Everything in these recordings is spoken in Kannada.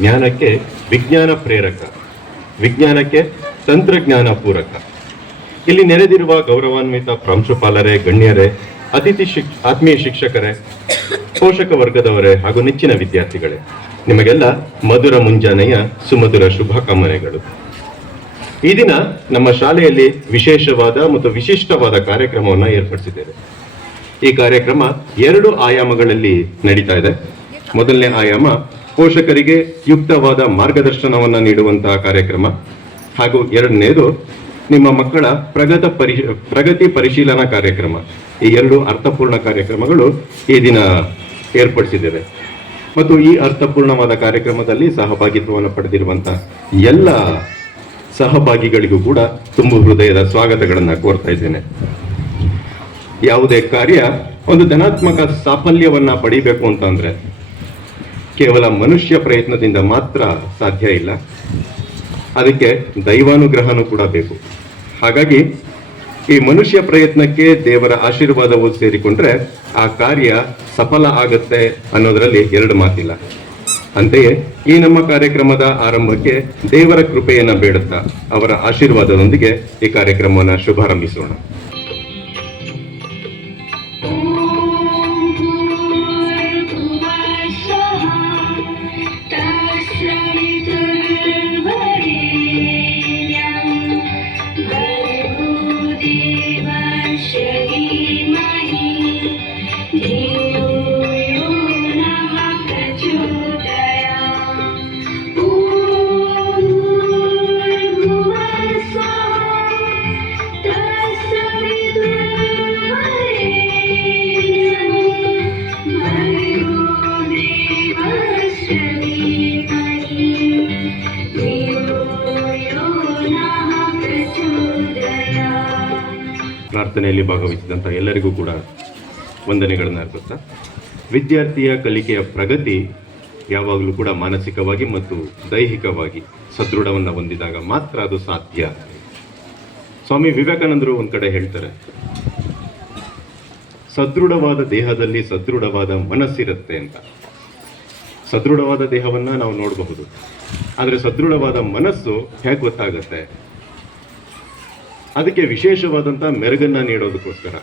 ಜ್ಞಾನಕ್ಕೆ ವಿಜ್ಞಾನ ಪ್ರೇರಕ, ವಿಜ್ಞಾನಕ್ಕೆ ತಂತ್ರಜ್ಞಾನ ಪೂರಕ. ಇಲ್ಲಿ ನೆರೆದಿರುವ ಗೌರವಾನ್ವಿತ ಪ್ರಾಂಶುಪಾಲರೇ, ಗಣ್ಯರೇ, ಆತ್ಮೀಯ ಶಿಕ್ಷಕರೇ, ಪೋಷಕ ವರ್ಗದವರೇ ಹಾಗೂ ನೆಚ್ಚಿನ ವಿದ್ಯಾರ್ಥಿಗಳೇ, ನಿಮಗೆಲ್ಲ ಮಧುರ ಮುಂಜಾನೆಯ ಸುಮಧುರ ಶುಭಕಾಮನೆಗಳು. ಈ ದಿನ ನಮ್ಮ ಶಾಲೆಯಲ್ಲಿ ವಿಶೇಷವಾದ ಮತ್ತು ವಿಶಿಷ್ಟವಾದ ಕಾರ್ಯಕ್ರಮವನ್ನು ಏರ್ಪಡಿಸಿದ್ದೇವೆ. ಈ ಕಾರ್ಯಕ್ರಮ 2 ಆಯಾಮಗಳಲ್ಲಿ ನಡೀತಾ ಇದೆ. ಮೊದಲನೇ ಆಯಾಮ ಪೋಷಕರಿಗೆ ಯುಕ್ತವಾದ ಮಾರ್ಗದರ್ಶನವನ್ನು ನೀಡುವಂತಹ ಕಾರ್ಯಕ್ರಮ, ಹಾಗೂ ಎರಡನೇದು ನಿಮ್ಮ ಮಕ್ಕಳ ಪ್ರಗತಿ ಪರಿಶೀಲನಾ ಕಾರ್ಯಕ್ರಮ. ಈ 2 ಅರ್ಥಪೂರ್ಣ ಕಾರ್ಯಕ್ರಮಗಳು ಈ ದಿನ ಏರ್ಪಡಿಸಿದ್ದೇವೆ. ಮತ್ತು ಈ ಅರ್ಥಪೂರ್ಣವಾದ ಕಾರ್ಯಕ್ರಮದಲ್ಲಿ ಸಹಭಾಗಿತ್ವವನ್ನು ಪಡೆದಿರುವಂತಹ ಎಲ್ಲ ಸಹಭಾಗಿಗಳಿಗೂ ಕೂಡ ತುಂಬು ಹೃದಯದ ಸ್ವಾಗತಗಳನ್ನು ಕೋರ್ತಾ ಇದ್ದೇನೆ. ಯಾವುದೇ ಕಾರ್ಯ ಒಂದು ಧನಾತ್ಮಕ ಸಾಫಲ್ಯವನ್ನ ಪಡಿಬೇಕು ಅಂತಂದ್ರೆ ಕೇವಲ ಮನುಷ್ಯ ಪ್ರಯತ್ನದಿಂದ ಮಾತ್ರ ಸಾಧ್ಯ ಇಲ್ಲ, ಅದಕ್ಕೆ ದೈವಾನುಗ್ರಹನೂ ಕೂಡ ಬೇಕು. ಹಾಗಾಗಿ ಈ ಮನುಷ್ಯ ಪ್ರಯತ್ನಕ್ಕೆ ದೇವರ ಆಶೀರ್ವಾದವು ಸೇರಿಕೊಂಡ್ರೆ ಆ ಕಾರ್ಯ ಸಫಲ ಆಗತ್ತೆ ಅನ್ನೋದರಲ್ಲಿ 2 ಮಾತಿಲ್ಲ. ಅಂತೆಯೇ ಈ ನಮ್ಮ ಕಾರ್ಯಕ್ರಮದ ಆರಂಭಕ್ಕೆ ದೇವರ ಕೃಪೆಯನ್ನ ಬೇಡುತ್ತಾ ಅವರ ಆಶೀರ್ವಾದದೊಂದಿಗೆ ಈ ಕಾರ್ಯಕ್ರಮವನ್ನು ಶುಭಾರಂಭಿಸೋಣ. ಪ್ರಾರ್ಥನೆಯಲ್ಲಿ ಭಾಗವಹಿಸಿದಂಥ ಎಲ್ಲರಿಗೂ ಕೂಡ ವಂದನೆಗಳನ್ನು ಅರ್ಪಿಸ್ತಾ, ವಿದ್ಯಾರ್ಥಿಯ ಕಲಿಕೆಯ ಪ್ರಗತಿ ಯಾವಾಗಲೂ ಕೂಡ ಮಾನಸಿಕವಾಗಿ ಮತ್ತು ದೈಹಿಕವಾಗಿ ಸದೃಢವನ್ನು ಹೊಂದಿದಾಗ ಮಾತ್ರ ಅದು ಸಾಧ್ಯ. ಸ್ವಾಮಿ ವಿವೇಕಾನಂದರು ಒಂದು ಕಡೆ ಹೇಳ್ತಾರೆ, ಸದೃಢವಾದ ದೇಹದಲ್ಲಿ ಸದೃಢವಾದ ಮನಸ್ಸಿರುತ್ತೆ ಅಂತ. ಸದೃಢವಾದ ದೇಹವನ್ನ ನಾವು ನೋಡಬಹುದು, ಆದರೆ ಸದೃಢವಾದ ಮನಸ್ಸು ಹೇಗೆ ಗೊತ್ತಾಗತ್ತೆ? ಅದಕ್ಕೆ ವಿಶೇಷವಾದಂಥ ಮೆರುಗನ್ನ ನೀಡೋದಕ್ಕೋಸ್ಕರ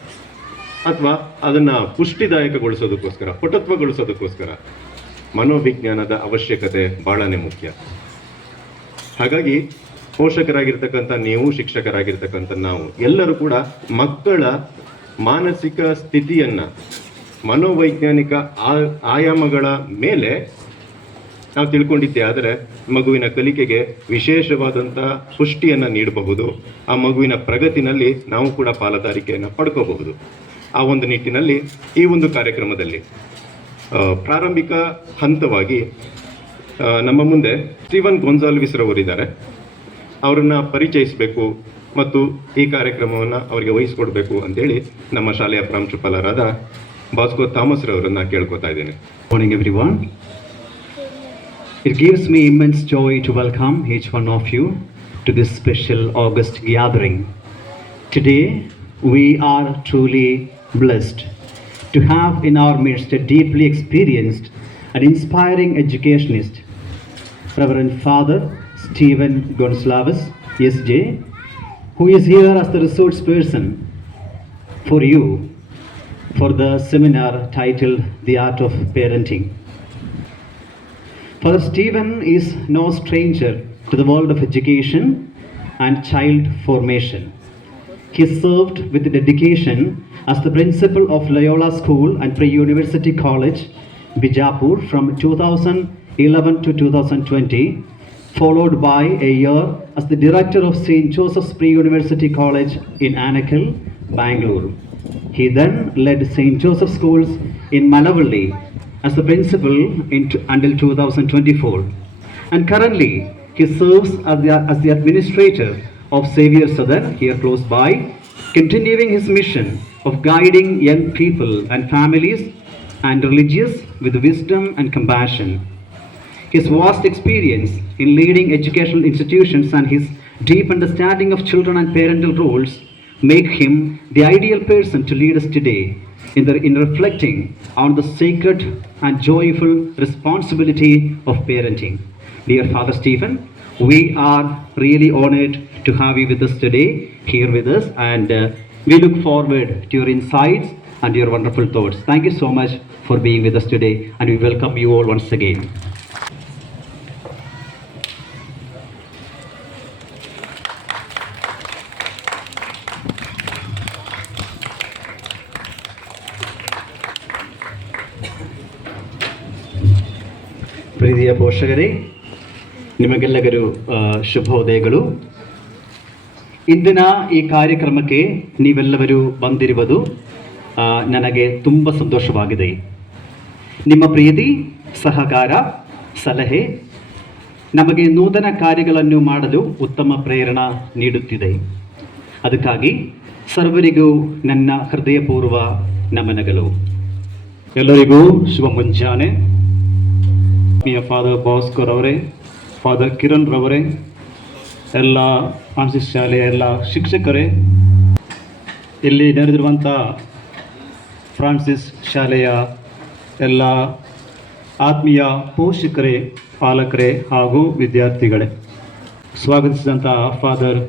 ಅಥವಾ ಅದನ್ನ ಪುಷ್ಟಿದಾಯಕಗೊಳಿಸೋದಕ್ಕೋಸ್ಕರ, ಪಟುತ್ವಗೊಳಿಸೋದಕ್ಕೋಸ್ಕರ ಮನೋವಿಜ್ಞಾನದ ಅವಶ್ಯಕತೆ ಬಹಳನೇ ಮುಖ್ಯ. ಹಾಗಾಗಿ ಪೋಷಕರಾಗಿರ್ತಕ್ಕಂಥ ನೀವು, ಶಿಕ್ಷಕರಾಗಿರ್ತಕ್ಕಂಥ ನಾವು ಎಲ್ಲರೂ ಕೂಡ ಮಕ್ಕಳ ಮಾನಸಿಕ ಸ್ಥಿತಿಯನ್ನ ಮನೋವೈಜ್ಞಾನಿಕ ಆಯಾಮಗಳ ಮೇಲೆ ನಾವು ತಿಳ್ಕೊಂಡಿದ್ದೆ ಆದರೆ ಮಗುವಿನ ಕಲಿಕೆಗೆ ವಿಶೇಷವಾದಂತಹ ಪುಷ್ಟಿಯನ್ನು ನೀಡಬಹುದು. ಆ ಮಗುವಿನ ಪ್ರಗತಿನಲ್ಲಿ ನಾವು ಕೂಡ ಪಾಲುದಾರಿಕೆಯನ್ನು ಪಡ್ಕೋಬಹುದು. ಆ ಒಂದು ನಿಟ್ಟಿನಲ್ಲಿ ಈ ಒಂದು ಕಾರ್ಯಕ್ರಮದಲ್ಲಿ ಪ್ರಾರಂಭಿಕ ಹಂತವಾಗಿ ನಮ್ಮ ಮುಂದೆ ಸ್ಟೀವನ್ ಗೊನ್ಸಾಲ್ವಿಸ್ ರವರಿದ್ದಾರೆ. ಅವರನ್ನ ಪರಿಚಯಿಸಬೇಕು ಮತ್ತು ಈ ಕಾರ್ಯಕ್ರಮವನ್ನು ಅವರಿಗೆ ವಹಿಸಿಕೊಡ್ಬೇಕು ಅಂತೇಳಿ ನಮ್ಮ ಶಾಲೆಯ ಪ್ರಾಂಶುಪಾಲರಾದ ಬಾಸ್ಕೋ ಥಾಮಸ್ ರವರನ್ನ ಕೇಳ್ಕೊತಾ ಇದ್ದೇನೆ. Morning everyone. It gives me immense joy to welcome each one of you to this special August gathering. Today we are truly blessed to have in our midst a deeply experienced and inspiring educationist, Reverend Father Stephen Gonsalves, SJ, who is here as the resource person for you for the seminar titled The Art of Parenting. Father Stephen is no stranger to the world of education and child formation. He served with dedication as the principal of Loyola School and Pre-University College, Bijapur from 2011 to 2020, followed by a year as the director of St. Joseph's Pre-University College in Anakil, Bangalore. He then led St. Joseph Schools in Manavalli as the principal until 2024. And currently, he serves as the administrator of Xavier Southern, here close by, continuing his mission of guiding young people and families and religious with wisdom and compassion. His vast experience in leading educational institutions and his deep understanding of children and parental roles make him the ideal person to lead us today in reflecting on the sacred and joyful responsibility of parenting. Dear Father Stephen, we are really honored to have you with us today, here with us, and we look forward to your insights and your wonderful thoughts. Thank you so much for being with us today, and we welcome you all once again. ಪ್ರೀತಿಯ ಪೋಷಕರೇ, ನಿಮಗೆಲ್ಲರಿಗೂ ಶುಭೋದಯಗಳು. ಇಂದಿನ ಈ ಕಾರ್ಯಕ್ರಮಕ್ಕೆ ನೀವೆಲ್ಲರೂ ಬಂದಿರುವುದು ನನಗೆ ತುಂಬ ಸಂತೋಷವಾಗಿದೆ. ನಿಮ್ಮ ಪ್ರೀತಿ, ಸಹಕಾರ, ಸಲಹೆ ನಮಗೆ ನೂತನ ಕಾರ್ಯಗಳನ್ನು ಮಾಡಲು ಉತ್ತಮ ಪ್ರೇರಣೆ ನೀಡುತ್ತಿದೆ. ಅದಕ್ಕಾಗಿ ಸರ್ವರಿಗೂ ನನ್ನ ಹೃದಯಪೂರ್ವ ನಮನಗಳು. ಎಲ್ಲರಿಗೂ ಶುಭ ಮುಂಜಾನೆ. ಫಾದರ್ ಭಾಸ್ಕರ್ ಅವರೇ, ಫಾದರ್ ಕಿರಣ್ ರವರೇ, ಎಲ್ಲ ಫ್ರಾನ್ಸಿಸ್ ಶಾಲೆಯ ಎಲ್ಲ ಶಿಕ್ಷಕರೇ, ಇಲ್ಲಿ ನೆರೆದಿರುವಂಥ ಫ್ರಾನ್ಸಿಸ್ ಶಾಲೆಯ ಎಲ್ಲ ಆತ್ಮೀಯ ಪೋಷಕರೇ, ಪಾಲಕರೇ ಹಾಗೂ ವಿದ್ಯಾರ್ಥಿಗಳೇ, ಸ್ವಾಗತಿಸಿದಂಥ ಫಾದರ್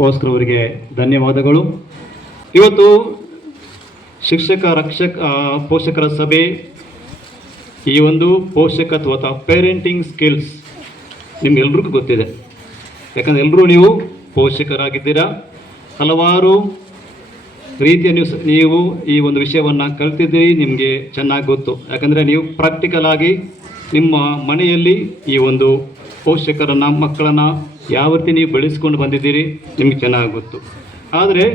ಭಾಸ್ಕರ್ ಅವರಿಗೆ ಧನ್ಯವಾದಗಳು. ಇವತ್ತು ಪೋಷಕರ ಸಭೆ, ಈ ಒಂದು ಪೋಷಕತ್ವ ಅಥವಾ ಪೇರೆಂಟಿಂಗ್ ಸ್ಕಿಲ್ಸ್ ನಿಮ್ಗೆಲ್ರಿಗೂ ಗೊತ್ತಿದೆ. ಯಾಕಂದರೆ ಎಲ್ಲರೂ ನೀವು ಪೋಷಕರಾಗಿದ್ದೀರಾ. ಹಲವಾರು ರೀತಿಯ ನೀವು ಈ ಒಂದು ವಿಷಯವನ್ನು ಕಲ್ತಿದ್ದೀರಿ, ನಿಮಗೆ ಚೆನ್ನಾಗಿ ಗೊತ್ತು. ಯಾಕಂದರೆ ನೀವು ಪ್ರಾಕ್ಟಿಕಲ್ ಆಗಿ ನಿಮ್ಮ ಮನೆಯಲ್ಲಿ ಈ ಒಂದು ಪೋಷಕರನ್ನು, ಮಕ್ಕಳನ್ನು ಯಾವ ರೀತಿ ನೀವು ಬೆಳೆಸ್ಕೊಂಡು ಬಂದಿದ್ದೀರಿ ನಿಮಗೆ ಚೆನ್ನಾಗಿ ಗೊತ್ತು. ಆದರೆ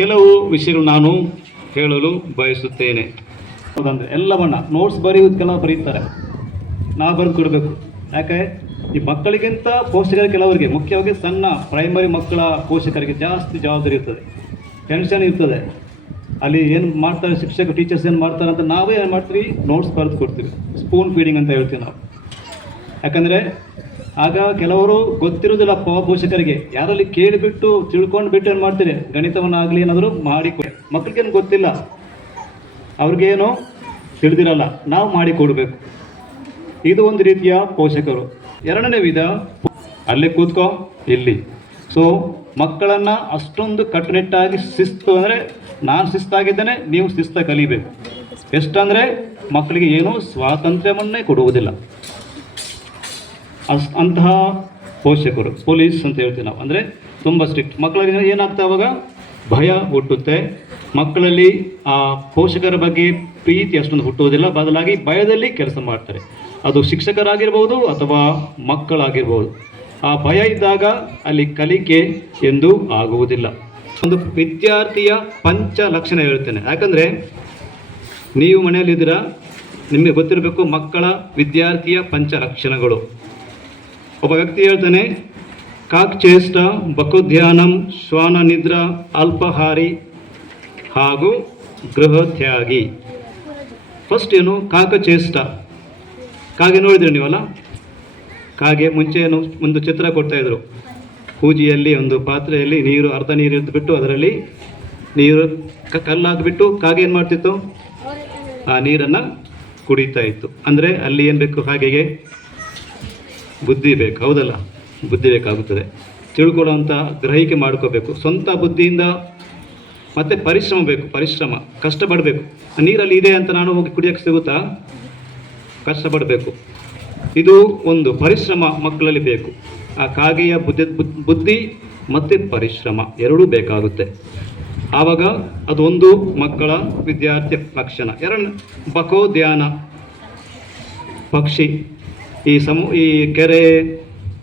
ಕೆಲವು ವಿಷಯಗಳು ನಾನು ಹೇಳಲು ಬಯಸುತ್ತೇನೆ. ಹೌದಂದರೆ ಎಲ್ಲವನ್ನ ನೋಟ್ಸ್ ಬರೆಯೋದಕ್ಕೆಲ್ಲ ಬರೀತಾರೆ, ನಾವು ಬರೆದು ಕೊಡಬೇಕು. ಯಾಕೆ ಈ ಮಕ್ಕಳಿಗಿಂತ ಪೋಷಕರಿಗೆ, ಕೆಲವರಿಗೆ ಮುಖ್ಯವಾಗಿ ಸಣ್ಣ ಪ್ರೈಮರಿ ಮಕ್ಕಳ ಪೋಷಕರಿಗೆ ಜಾಸ್ತಿ ಜವಾಬ್ದಾರಿ ಇರ್ತದೆ, ಟೆನ್ಷನ್ ಇರ್ತದೆ. ಅಲ್ಲಿ ಏನು ಮಾಡ್ತಾರೆ ಶಿಕ್ಷಕ, ಟೀಚರ್ಸ್ ಏನು ಮಾಡ್ತಾರೆ ಅಂತ ನಾವೇ ಏನು ಮಾಡ್ತೀವಿ, ನೋಟ್ಸ್ ಬರೆದು ಕೊಡ್ತೀವಿ. ಸ್ಪೂನ್ ಫೀಡಿಂಗ್ ಅಂತ ಹೇಳ್ತೀವಿ ನಾವು. ಯಾಕಂದರೆ ಆಗ ಕೆಲವರು ಗೊತ್ತಿರೋದಿಲ್ಲ ಪೋಷಕರಿಗೆ, ಯಾರಲ್ಲಿ ಕೇಳಿಬಿಟ್ಟು ತಿಳ್ಕೊಂಡು ಬಿಟ್ಟು ಏನು ಮಾಡ್ತೀರಿ, ಗಣಿತವನ್ನಾಗಲಿ ಏನಾದರೂ ಮಾಡಿಕೊಡಿ. ಮಕ್ಕಳಿಗೇನು ಗೊತ್ತಿಲ್ಲ, ಅವ್ರಿಗೇನು ತಿಳಿದಿರಲ್ಲ, ನಾವು ಮಾಡಿಕೊಡ್ಬೇಕು. ಇದು ಒಂದು ರೀತಿಯ ಪೋಷಕರು. ಎರಡನೇ ವಿಧ, ಅಲ್ಲೇ ಕೂತ್ಕೋ ಇಲ್ಲಿ. ಸೊ ಮಕ್ಕಳನ್ನು ಅಷ್ಟೊಂದು ಕಟ್ಟುನಿಟ್ಟಾಗಿ ಶಿಸ್ತು, ಅಂದರೆ ನಾನು ಶಿಸ್ತಾಗಿದ್ದೇನೆ, ನೀವು ಶಿಸ್ತಾಗಿ ಕಲಿಬೇಕು. ಎಷ್ಟಂದರೆ ಮಕ್ಕಳಿಗೆ ಏನೂ ಸ್ವಾತಂತ್ರ್ಯವನ್ನೇ ಕೊಡುವುದಿಲ್ಲ. ಅಂತಹ ಪೋಷಕರು, ಪೊಲೀಸ್ ಅಂತ ಹೇಳ್ತೀವಿ ನಾವು. ಅಂದರೆ ತುಂಬ ಸ್ಟ್ರಿಕ್ಟ್. ಮಕ್ಕಳಿಗೆ ಏನಾಗ್ತಾ ಅವಾಗ ಭಯ ಹುಟ್ಟುತ್ತೆ. ಮಕ್ಕಳಲ್ಲಿ ಆ ಪೋಷಕರ ಬಗ್ಗೆ ಪ್ರೀತಿ ಅಷ್ಟೊಂದು ಹುಟ್ಟುವುದಿಲ್ಲ, ಬದಲಾಗಿ ಭಯದಲ್ಲಿ ಕೆಲಸ ಮಾಡ್ತಾರೆ. ಅದು ಶಿಕ್ಷಕರಾಗಿರ್ಬೋದು ಅಥವಾ ಮಕ್ಕಳಾಗಿರ್ಬೋದು. ಆ ಭಯ ಇದ್ದಾಗ ಅಲ್ಲಿ ಕಲಿಕೆ ಎಂದು ಆಗುವುದಿಲ್ಲ. ಒಂದು ವಿದ್ಯಾರ್ಥಿಯ ಪಂಚ ಲಕ್ಷಣ ಹೇಳ್ತೇನೆ. ಯಾಕಂದರೆ ನೀವು ಮನೆಯಲ್ಲಿದ್ದೀರಾ, ನಿಮಗೆ ಗೊತ್ತಿರಬೇಕು ಮಕ್ಕಳ ವಿದ್ಯಾರ್ಥಿಯ ಪಂಚ ಲಕ್ಷಣಗಳು. ಒಬ್ಬ ವ್ಯಕ್ತಿ ಹೇಳ್ತಾನೆ, ಕಾಕ್ಚೇಷ್ಟ, ಬಕುಧ್ಯಾನಂ, ಶ್ವಾನ ನಿದ್ರಾ, ಅಲ್ಪಹಾರಿ ಹಾಗೂ ಗೃಹತ್ಯಾಗಿ. ಫಸ್ಟ್ ಏನು, ಕಾಕಚೇಷ್ಟ. ಕಾಗೆ ನೋಡಿದ್ರಿ ನೀವಲ್ಲ? ಕಾಗೆ ಮುಂಚೆ ಒಂದು ಚಿತ್ರ ಕೊಡ್ತಾಯಿದ್ರು. ಪೂಜೆಯಲ್ಲಿ ಒಂದು ಪಾತ್ರೆಯಲ್ಲಿ ನೀರು, ಅರ್ಧ ನೀರು ಇದ್ದುಬಿಟ್ಟು ಅದರಲ್ಲಿ ನೀರು ಕಲ್ಲಾಕಿಬಿಟ್ಟು ಕಾಗೆ ಏನು ಮಾಡ್ತಿತ್ತು, ಆ ನೀರನ್ನು ಕುಡಿತಾ ಇತ್ತು. ಅಂದರೆ ಅಲ್ಲಿ ಏನು ಬೇಕು, ಕಾಗೆಗೆ ಬುದ್ಧಿ ಬೇಕು, ಹೌದಲ್ಲ? ಬುದ್ಧಿ ಬೇಕಾಗುತ್ತದೆ, ತಿಳ್ಕೊಳ್ಳೋವಂಥ ಗ್ರಹಿಕೆ ಮಾಡ್ಕೋಬೇಕು, ಸ್ವಂತ ಬುದ್ಧಿಯಿಂದ. ಮತ್ತು ಪರಿಶ್ರಮ ಬೇಕು, ಪರಿಶ್ರಮ, ಕಷ್ಟಪಡಬೇಕು. ನೀರಲ್ಲಿ ಇದೆ ಅಂತ ನಾನು ಹೋಗಿ ಕುಡಿಯೋಕ್ಕೆ ಸಿಗುತ್ತಾ? ಕಷ್ಟಪಡಬೇಕು. ಇದು ಒಂದು ಪರಿಶ್ರಮ ಮಕ್ಕಳಲ್ಲಿ ಬೇಕು. ಆ ಕಾಗೆಯ ಬುದ್ಧಿ ಮತ್ತು ಪರಿಶ್ರಮ ಎರಡೂ ಬೇಕಾಗುತ್ತೆ. ಆವಾಗ ಅದೊಂದು ಮಕ್ಕಳ ವಿದ್ಯಾರ್ಥಿ ಲಕ್ಷಣ. ಬಕೋ ಧ್ಯಾನ. ಪಕ್ಷಿ ಈ ಕೆರೆ,